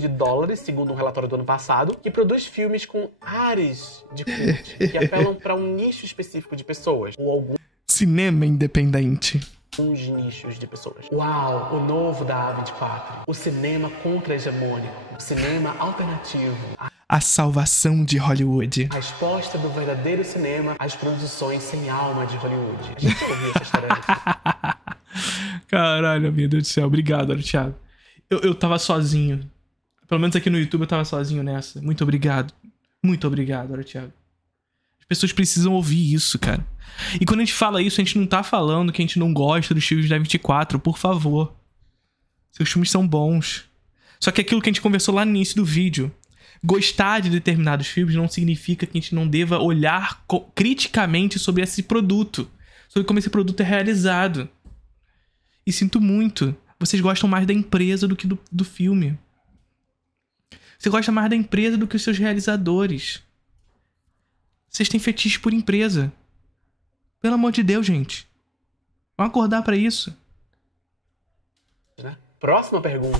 de dólares, segundo um relatório do ano passado, que produz filmes com ares de cult, que apelam para um nicho específico de pessoas, ou alguns Cinema independente. nichos de pessoas. Uau, o novo da A24. O cinema contra-hegemônico. O cinema alternativo. A salvação de Hollywood. A resposta do verdadeiro cinema às produções sem alma de Hollywood. A gente ouviu essa história antes. Caralho, meu Deus do céu. Obrigado, Thiago. Eu tava sozinho. Pelo menos aqui no YouTube eu tava sozinho nessa. Muito obrigado. Muito obrigado, Thiago. As pessoas precisam ouvir isso, cara. E quando a gente fala isso, a gente não tá falando que a gente não gosta dos filmes da 24, por favor. Seus filmes são bons. Só que aquilo que a gente conversou lá no início do vídeo, gostar de determinados filmes não significa que a gente não deva olhar criticamente sobre esse produto, sobre como esse produto é realizado. E sinto muito, vocês gostam mais da empresa do que do filme. Você gosta mais da empresa do que os seus realizadores. Vocês têm fetiche por empresa. Pelo amor de Deus, gente. Vamos acordar pra isso. Próxima pergunta.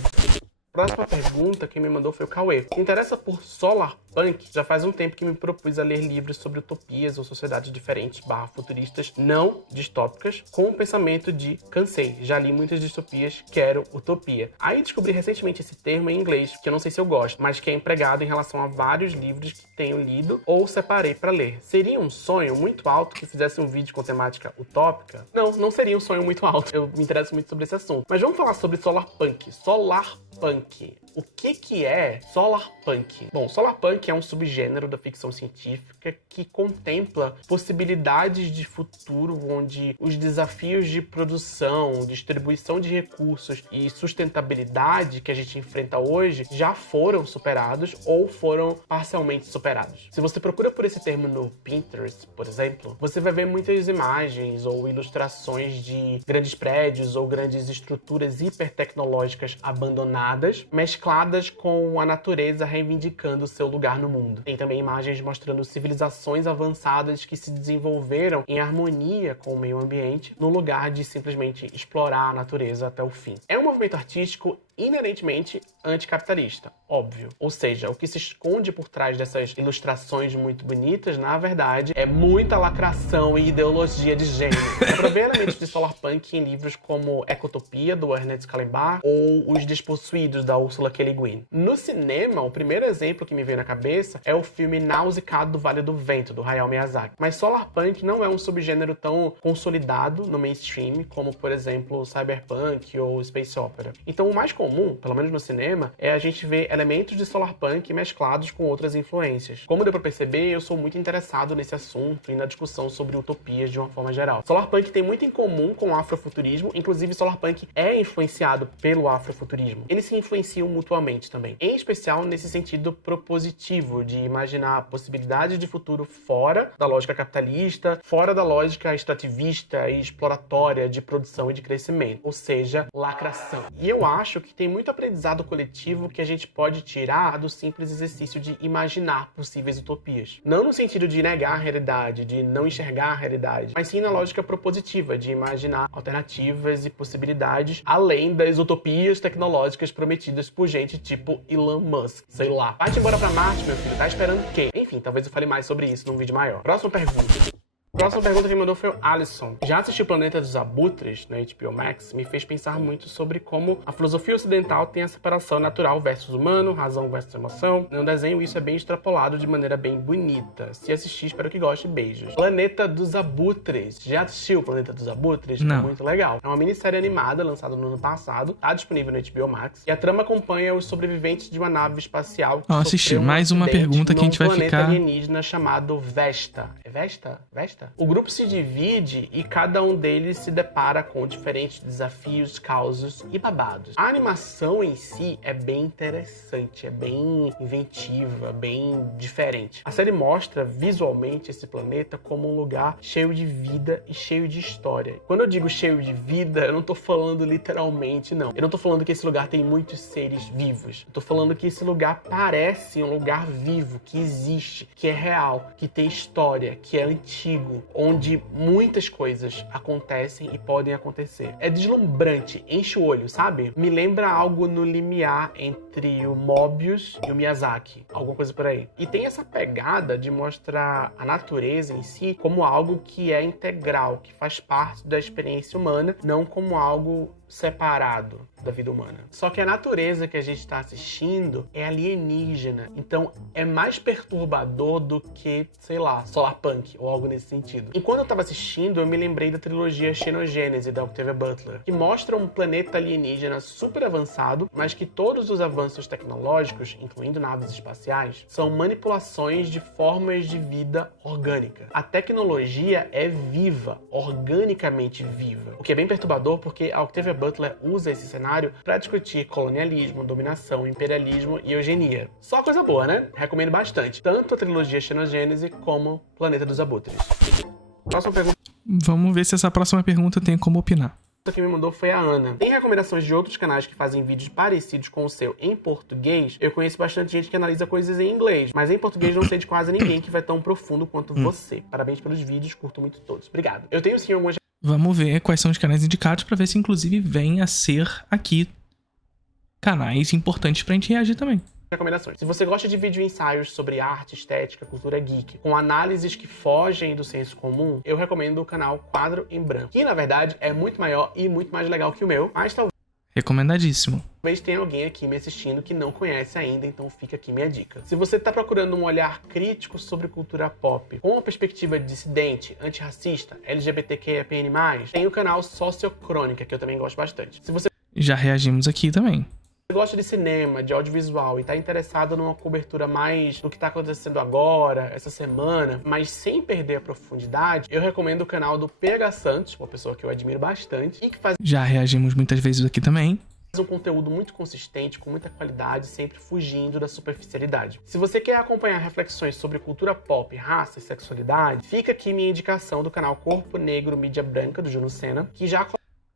Próxima pergunta, quem me mandou foi o Cauê. Me interessa por Solarpunk. Já faz um tempo que me propus a ler livros sobre utopias ou sociedades diferentes /futuristas não distópicas, com o pensamento de cansei, já li muitas distopias, quero utopia. Aí descobri recentemente esse termo em inglês, que eu não sei se eu gosto, mas que é empregado em relação a vários livros que tenho lido ou separei para ler. Seria um sonho muito alto que fizesse um vídeo com temática utópica? Não seria um sonho muito alto. Eu me interesso muito sobre esse assunto. Mas vamos falar sobre Solarpunk. Solarpunk. O que é Solarpunk? Bom, Solarpunk é um subgênero da ficção científica que contempla possibilidades de futuro onde os desafios de produção, distribuição de recursos e sustentabilidade que a gente enfrenta hoje já foram superados ou foram parcialmente superados. Se você procura por esse termo no Pinterest, por exemplo, você vai ver muitas imagens ou ilustrações de grandes prédios ou grandes estruturas hipertecnológicas abandonadas, mescladas com a natureza reivindicando seu lugar no mundo. Tem também imagens mostrando civilizações avançadas que se desenvolveram em harmonia com o meio ambiente, no lugar de simplesmente explorar a natureza até o fim. É um movimento artístico inerentemente anticapitalista, óbvio. Ou seja, o que se esconde por trás dessas ilustrações muito bonitas, na verdade, é muita lacração e ideologia de gênero. É pra ver elementos de Solarpunk em livros como Ecotopia, do Ernest Callenbach, ou Os Despossuídos, da Ursula K. Le Guin. No cinema, o primeiro exemplo que me veio na cabeça é o filme Nausicaa do Vale do Vento, do Hayao Miyazaki. Mas Solarpunk não é um subgênero tão consolidado no mainstream como, por exemplo, Cyberpunk ou Space Opera. Então, o mais comum comum, pelo menos no cinema, é a gente ver elementos de solarpunk mesclados com outras influências. Como deu pra perceber, eu sou muito interessado nesse assunto e na discussão sobre utopias de uma forma geral. Solarpunk tem muito em comum com o afrofuturismo, inclusive solarpunk é influenciado pelo afrofuturismo. Eles se influenciam mutuamente também, em especial nesse sentido propositivo de imaginar possibilidades de futuro fora da lógica capitalista, fora da lógica extrativista e exploratória de produção e de crescimento, ou seja, lacração. E eu acho que tem muito aprendizado coletivo que a gente pode tirar do simples exercício de imaginar possíveis utopias. Não no sentido de negar a realidade, de não enxergar a realidade, mas sim na lógica propositiva de imaginar alternativas e possibilidades além das utopias tecnológicas prometidas por gente tipo Elon Musk. Sei lá. Vai-te embora pra Marte, meu filho. Tá esperando o quê? Enfim, talvez eu fale mais sobre isso num vídeo maior. Próxima pergunta. A próxima pergunta que mandou foi o Alisson. Já assisti o Planeta dos Abutres na HBO Max, me fez pensar muito sobre como a filosofia ocidental tem a separação natural versus humano, razão versus emoção. No desenho isso é bem extrapolado de maneira bem bonita. Se assistir, espero que goste. Beijos. Planeta dos Abutres. Já assistiu o Planeta dos Abutres? Não. É muito legal. É uma minissérie animada lançada no ano passado, tá disponível no HBO Max, e a trama acompanha os sobreviventes de uma nave espacial que assisti. sofreu um Mais uma acidente pergunta que a gente vai num planeta ficar... alienígena chamado Vesta. É Vesta? Vesta? O grupo se divide e cada um deles se depara com diferentes desafios, causos e babados. A animação em si é bem interessante, é bem inventiva, bem diferente. A série mostra visualmente esse planeta como um lugar cheio de vida e cheio de história. Quando eu digo cheio de vida, eu não tô falando literalmente, não. Eu não tô falando que esse lugar tem muitos seres vivos. Eu tô falando que esse lugar parece um lugar vivo, que existe, que é real, que tem história, que é antigo, onde muitas coisas acontecem e podem acontecer. É deslumbrante, enche o olho, sabe? Me lembra algo no limiar entre o Mobius e o Miyazaki, alguma coisa por aí. E tem essa pegada de mostrar a natureza em si como algo que é integral, que faz parte da experiência humana, não como algo separado da vida humana. Só que a natureza que a gente está assistindo é alienígena, então é mais perturbador do que, sei lá, solarpunk ou algo nesse sentido. E quando eu tava assistindo, eu me lembrei da trilogia Xenogênese da Octavia Butler, que mostra um planeta alienígena super avançado, mas que todos os avanços tecnológicos, incluindo naves espaciais, são manipulações de formas de vida orgânica. A tecnologia é viva, organicamente viva, o que é bem perturbador porque a Octavia Butler usa esse cenário para discutir colonialismo, dominação, imperialismo e eugenia. Só coisa boa, né? Recomendo bastante, tanto a trilogia Xenogênese como Planeta dos Abutres. Próxima pergunta. Vamos ver se essa próxima pergunta tem como opinar. Que me mandou foi a Ana. Tem recomendações de outros canais que fazem vídeos parecidos com o seu em português? Eu conheço bastante gente que analisa coisas em inglês, mas em português não sei de quase ninguém que vai tão profundo quanto você. Parabéns pelos vídeos, curto muito todos. Obrigado. Eu tenho sim algumas... Vamos ver quais são os canais indicados para ver se inclusive vem a ser aqui canais importantes pra gente reagir também. Recomendações. Se você gosta de vídeo ensaios sobre arte, estética, cultura geek, com análises que fogem do senso comum, eu recomendo o canal Quadro em Branco, que na verdade é muito maior e muito mais legal que o meu, mas talvez Recomendadíssimo. tenha alguém aqui me assistindo que não conhece ainda, então fica aqui minha dica. Se você tá procurando um olhar crítico sobre cultura pop, com uma perspectiva dissidente, antirracista, LGBTQIAPN+, tem o canal Sociocrônica, que eu também gosto bastante. Se você Já reagimos aqui também. gosta de cinema, de audiovisual e tá interessado numa cobertura mais do que tá acontecendo agora, essa semana, mas sem perder a profundidade, eu recomendo o canal do PH Santos, uma pessoa que eu admiro bastante e que faz Já reagimos muitas vezes aqui também. um conteúdo muito consistente, com muita qualidade, sempre fugindo da superficialidade. Se você quer acompanhar reflexões sobre cultura pop, raça e sexualidade, fica aqui minha indicação do canal Corpo Negro Mídia Branca, do Juno Senna, que já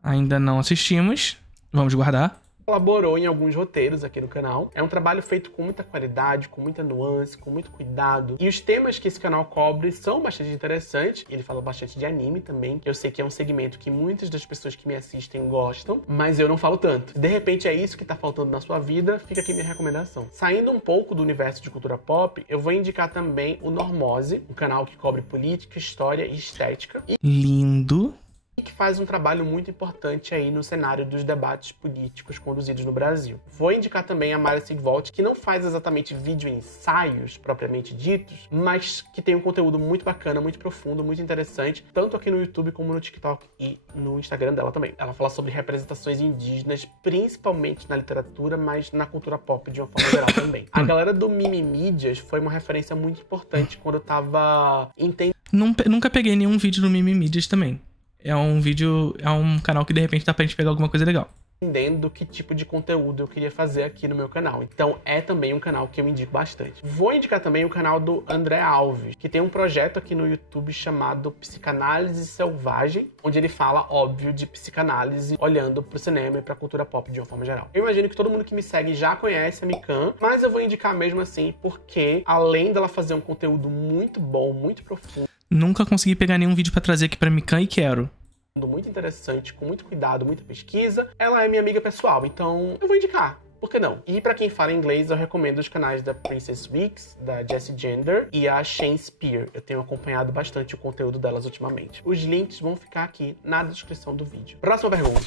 Ainda não assistimos. Vamos guardar. colaborou em alguns roteiros aqui no canal. É um trabalho feito com muita qualidade, com muita nuance, com muito cuidado. E os temas que esse canal cobre são bastante interessantes. Ele fala bastante de anime também, que eu sei que é um segmento que muitas das pessoas que me assistem gostam, mas eu não falo tanto. Se de repente é isso que tá faltando na sua vida, fica aqui minha recomendação. Saindo um pouco do universo de cultura pop, eu vou indicar também o Normose, um canal que cobre política, história e estética. Lindo. e que faz um trabalho muito importante aí no cenário dos debates políticos conduzidos no Brasil. Vou indicar também a Mari Sigvolt, que não faz exatamente vídeo ensaios propriamente ditos, mas que tem um conteúdo muito bacana, muito profundo, muito interessante, tanto aqui no YouTube como no TikTok e no Instagram dela também. Ela fala sobre representações indígenas, principalmente na literatura, mas na cultura pop de uma forma geral também. A galera do Mimimídias foi uma referência muito importante quando eu tava entendendo. Nunca peguei nenhum vídeo do Mimimídias também. É um canal que de repente dá pra gente pegar alguma coisa legal. Entendendo que tipo de conteúdo eu queria fazer aqui no meu canal. Então é também um canal que eu indico bastante. Vou indicar também o canal do André Alves, que tem um projeto aqui no YouTube chamado Psicanálise Selvagem, onde ele fala, óbvio, de psicanálise olhando pro cinema e pra cultura pop de uma forma geral. Eu imagino que todo mundo que me segue já conhece a Mikan, mas eu vou indicar mesmo assim porque, além dela fazer um conteúdo muito bom, muito profundo, nunca consegui pegar nenhum vídeo pra trazer aqui pra Mikan e quero. Muito interessante, com muito cuidado, muita pesquisa. Ela é minha amiga pessoal, então eu vou indicar. Por que não? E pra quem fala inglês, eu recomendo os canais da Princess Weeks, da Jessie Gender e a Shane Spear. Eu tenho acompanhado bastante o conteúdo delas ultimamente. Os links vão ficar aqui na descrição do vídeo. Próxima pergunta.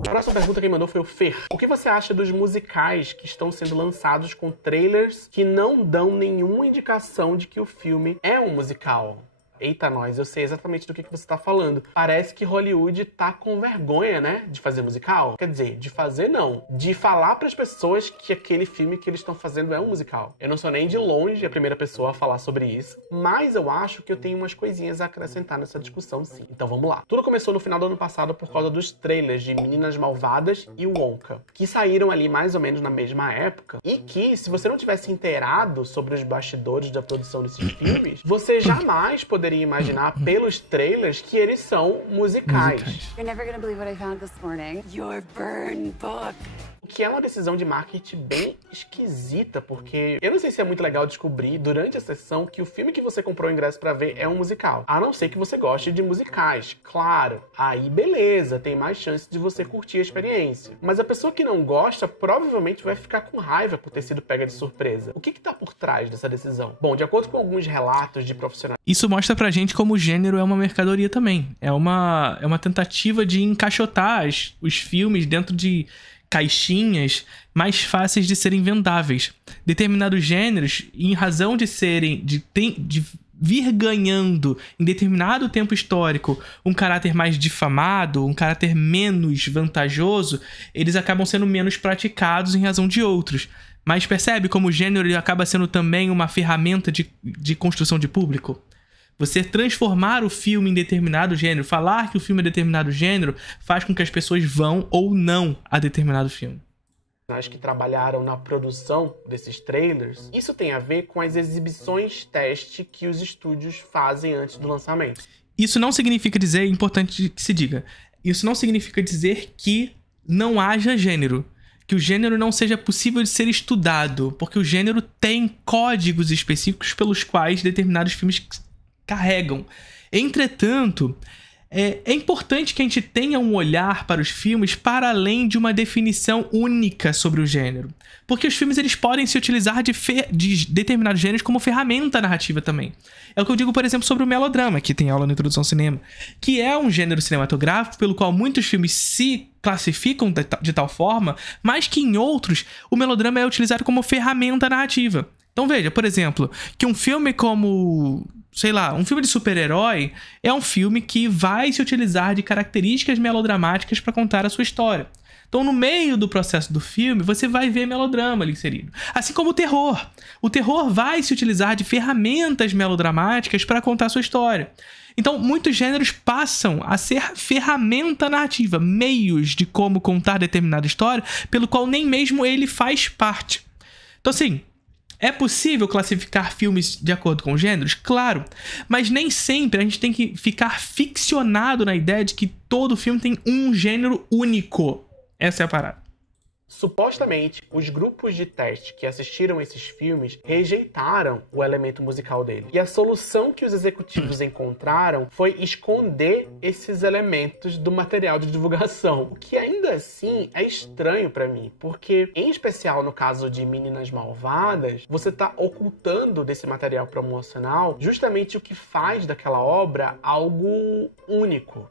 A próxima pergunta que mandou foi o Fer. O que você acha dos musicais que estão sendo lançados com trailers que não dão nenhuma indicação de que o filme é um musical? Eita, nós, eu sei exatamente do que você tá falando. Parece que Hollywood tá com vergonha, né, de fazer musical. Quer dizer, de fazer não. De falar pras pessoas que aquele filme que eles estão fazendo é um musical. Eu não sou nem de longe a primeira pessoa a falar sobre isso, mas eu acho que eu tenho umas coisinhas a acrescentar nessa discussão, sim. Então vamos lá. Tudo começou no final do ano passado por causa dos trailers de Meninas Malvadas e Wonka, que saíram ali mais ou menos na mesma época, e que, se você não tivesse inteirado sobre os bastidores da produção desses filmes, você jamais poderia imaginar pelos trailers que eles são musicais. You're never gonna believe what I found this morning. Your burn book. O que é uma decisão de marketing bem esquisita, porque eu não sei se é muito legal descobrir durante a sessão que o filme que você comprou o ingresso pra ver é um musical. A não ser que você goste de musicais, claro. Aí beleza, tem mais chance de você curtir a experiência. Mas a pessoa que não gosta provavelmente vai ficar com raiva por ter sido pega de surpresa. O que tá por trás dessa decisão? Bom, de acordo com alguns relatos de profissionais... Isso mostra pra gente como o gênero é uma mercadoria também. É uma tentativa de encaixotar os filmes dentro de caixinhas mais fáceis de serem vendáveis. Determinados gêneros, em razão de serem, de vir ganhando em determinado tempo histórico um caráter mais difamado, um caráter menos vantajoso, eles acabam sendo menos praticados em razão de outros. Mas percebe como o gênero ele acaba sendo também uma ferramenta de construção de público? Você transformar o filme em determinado gênero, falar que o filme é determinado gênero, faz com que as pessoas vão ou não a determinado filme. Que trabalharam na produção desses trailers, isso tem a ver com as exibições teste que os estúdios fazem antes do lançamento. Isso não significa dizer, é importante que se diga, isso não significa dizer que não haja gênero, que o gênero não seja possível de ser estudado, porque o gênero tem códigos específicos pelos quais determinados filmes carregam. Entretanto, é importante que a gente tenha um olhar para os filmes para além de uma definição única sobre o gênero. Porque os filmes eles podem se utilizar de determinados gêneros como ferramenta narrativa também. É o que eu digo, por exemplo, sobre o melodrama, que tem aula na Introdução ao Cinema, que é um gênero cinematográfico pelo qual muitos filmes se classificam de tal forma, mas que em outros o melodrama é utilizado como ferramenta narrativa. Então veja, por exemplo, que um filme como... sei lá, um filme de super-herói é um filme que vai se utilizar de características melodramáticas para contar a sua história. Então, no meio do processo do filme, você vai ver melodrama ali inserido. Assim como o terror. O terror vai se utilizar de ferramentas melodramáticas para contar a sua história. Então, muitos gêneros passam a ser ferramenta narrativa, meios de como contar determinada história, pelo qual nem mesmo ele faz parte. Então, assim... é possível classificar filmes de acordo com gêneros? Claro, mas nem sempre a gente tem que ficar ficcionado na ideia de que todo filme tem um gênero único. Essa é a parada. Supostamente, os grupos de teste que assistiram esses filmes rejeitaram o elemento musical dele. E a solução que os executivos encontraram foi esconder esses elementos do material de divulgação. O que ainda assim é estranho pra mim, porque, em especial no caso de Meninas Malvadas, você tá ocultando desse material promocional justamente o que faz daquela obra algo único.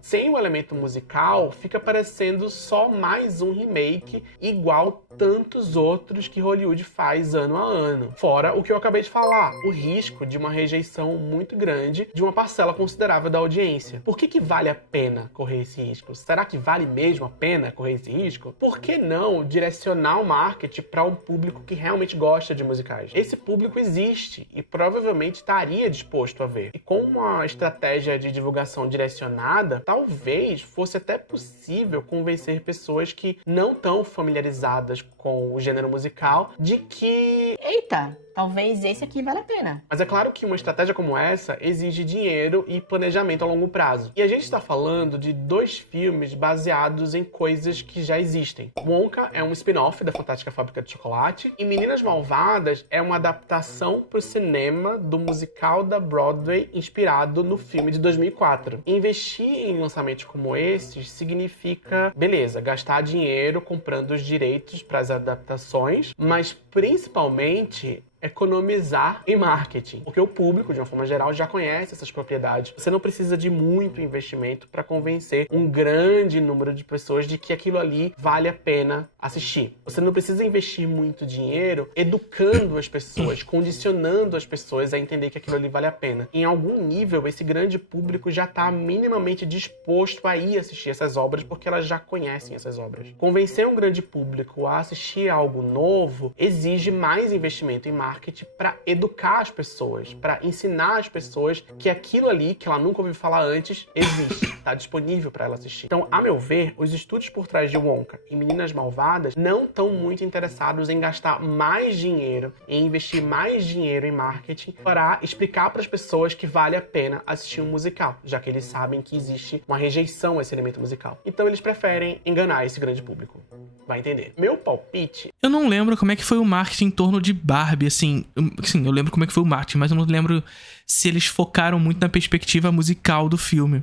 Sem o elemento musical, fica parecendo só mais um remake igual tantos outros que Hollywood faz ano a ano. Fora o que eu acabei de falar, o risco de uma rejeição muito grande de uma parcela considerável da audiência. Por que vale a pena correr esse risco? Será que vale mesmo a pena correr esse risco? Por que não direcionar o marketing para um público que realmente gosta de musicais? Esse público existe e provavelmente estaria disposto a ver. E com uma estratégia de divulgação direcionada, talvez fosse até possível convencer pessoas que não estão familiarizadas com o gênero musical de que... Eita, talvez esse aqui vale a pena. Mas é claro que uma estratégia como essa exige dinheiro e planejamento a longo prazo. E a gente está falando de 2 filmes baseados em coisas que já existem. Wonka é um spin-off da Fantástica Fábrica de Chocolate e Meninas Malvadas é uma adaptação para o cinema do musical da Broadway inspirado no filme de 2004. Investir em lançamentos como esses significa, beleza, gastar dinheiro comprando os direitos para as adaptações, mas principalmente economizar em marketing, porque o público, de uma forma geral, já conhece essas propriedades. Você não precisa de muito investimento para convencer um grande número de pessoas de que aquilo ali vale a pena assistir. Você não precisa investir muito dinheiro educando as pessoas, condicionando as pessoas a entender que aquilo ali vale a pena. Em algum nível, esse grande público já está minimamente disposto a ir assistir essas obras porque elas já conhecem essas obras. Convencer um grande público a assistir algo novo exige mais investimento em marketing para educar as pessoas, para ensinar as pessoas que aquilo ali, que ela nunca ouviu falar antes, existe, está disponível para ela assistir. Então, a meu ver, os estúdios por trás de Wonka e Meninas Malvadas não estão muito interessados em gastar mais dinheiro, em investir mais dinheiro em marketing para explicar para as pessoas que vale a pena assistir um musical, já que eles sabem que existe uma rejeição a esse elemento musical. Então, eles preferem enganar esse grande público. Vai entender. Meu palpite... Eu não lembro como é que foi o marketing em torno de Barbie, assim, eu lembro como é que foi o marketing, mas eu não lembro se eles focaram muito na perspectiva musical do filme.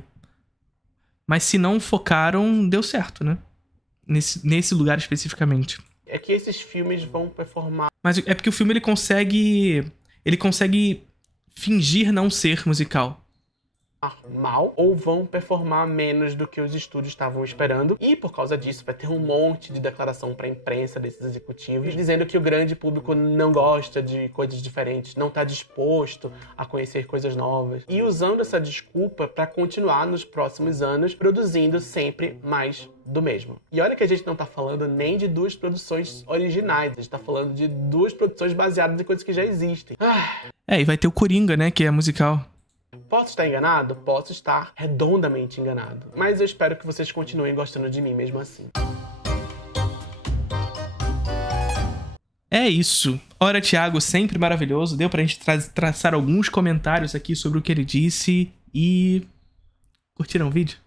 Mas se não focaram, deu certo, né? Nesse lugar especificamente. É que esses filmes vão performar... Mas é porque o filme, ele consegue fingir não ser musical. mal ou vão performar menos do que os estúdios estavam esperando, e por causa disso vai ter um monte de declaração para a imprensa desses executivos dizendo que o grande público não gosta de coisas diferentes, não está disposto a conhecer coisas novas, e usando essa desculpa para continuar nos próximos anos produzindo sempre mais do mesmo. E olha que a gente não tá falando nem de duas produções originais, a gente tá falando de duas produções baseadas em coisas que já existem. E vai ter o Coringa, né, que é musical. Posso estar enganado? Posso estar redondamente enganado. Mas eu espero que vocês continuem gostando de mim mesmo assim. É isso. Ora, Thiago, sempre maravilhoso. Deu pra gente traçar alguns comentários aqui sobre o que ele disse. E... curtiram o vídeo?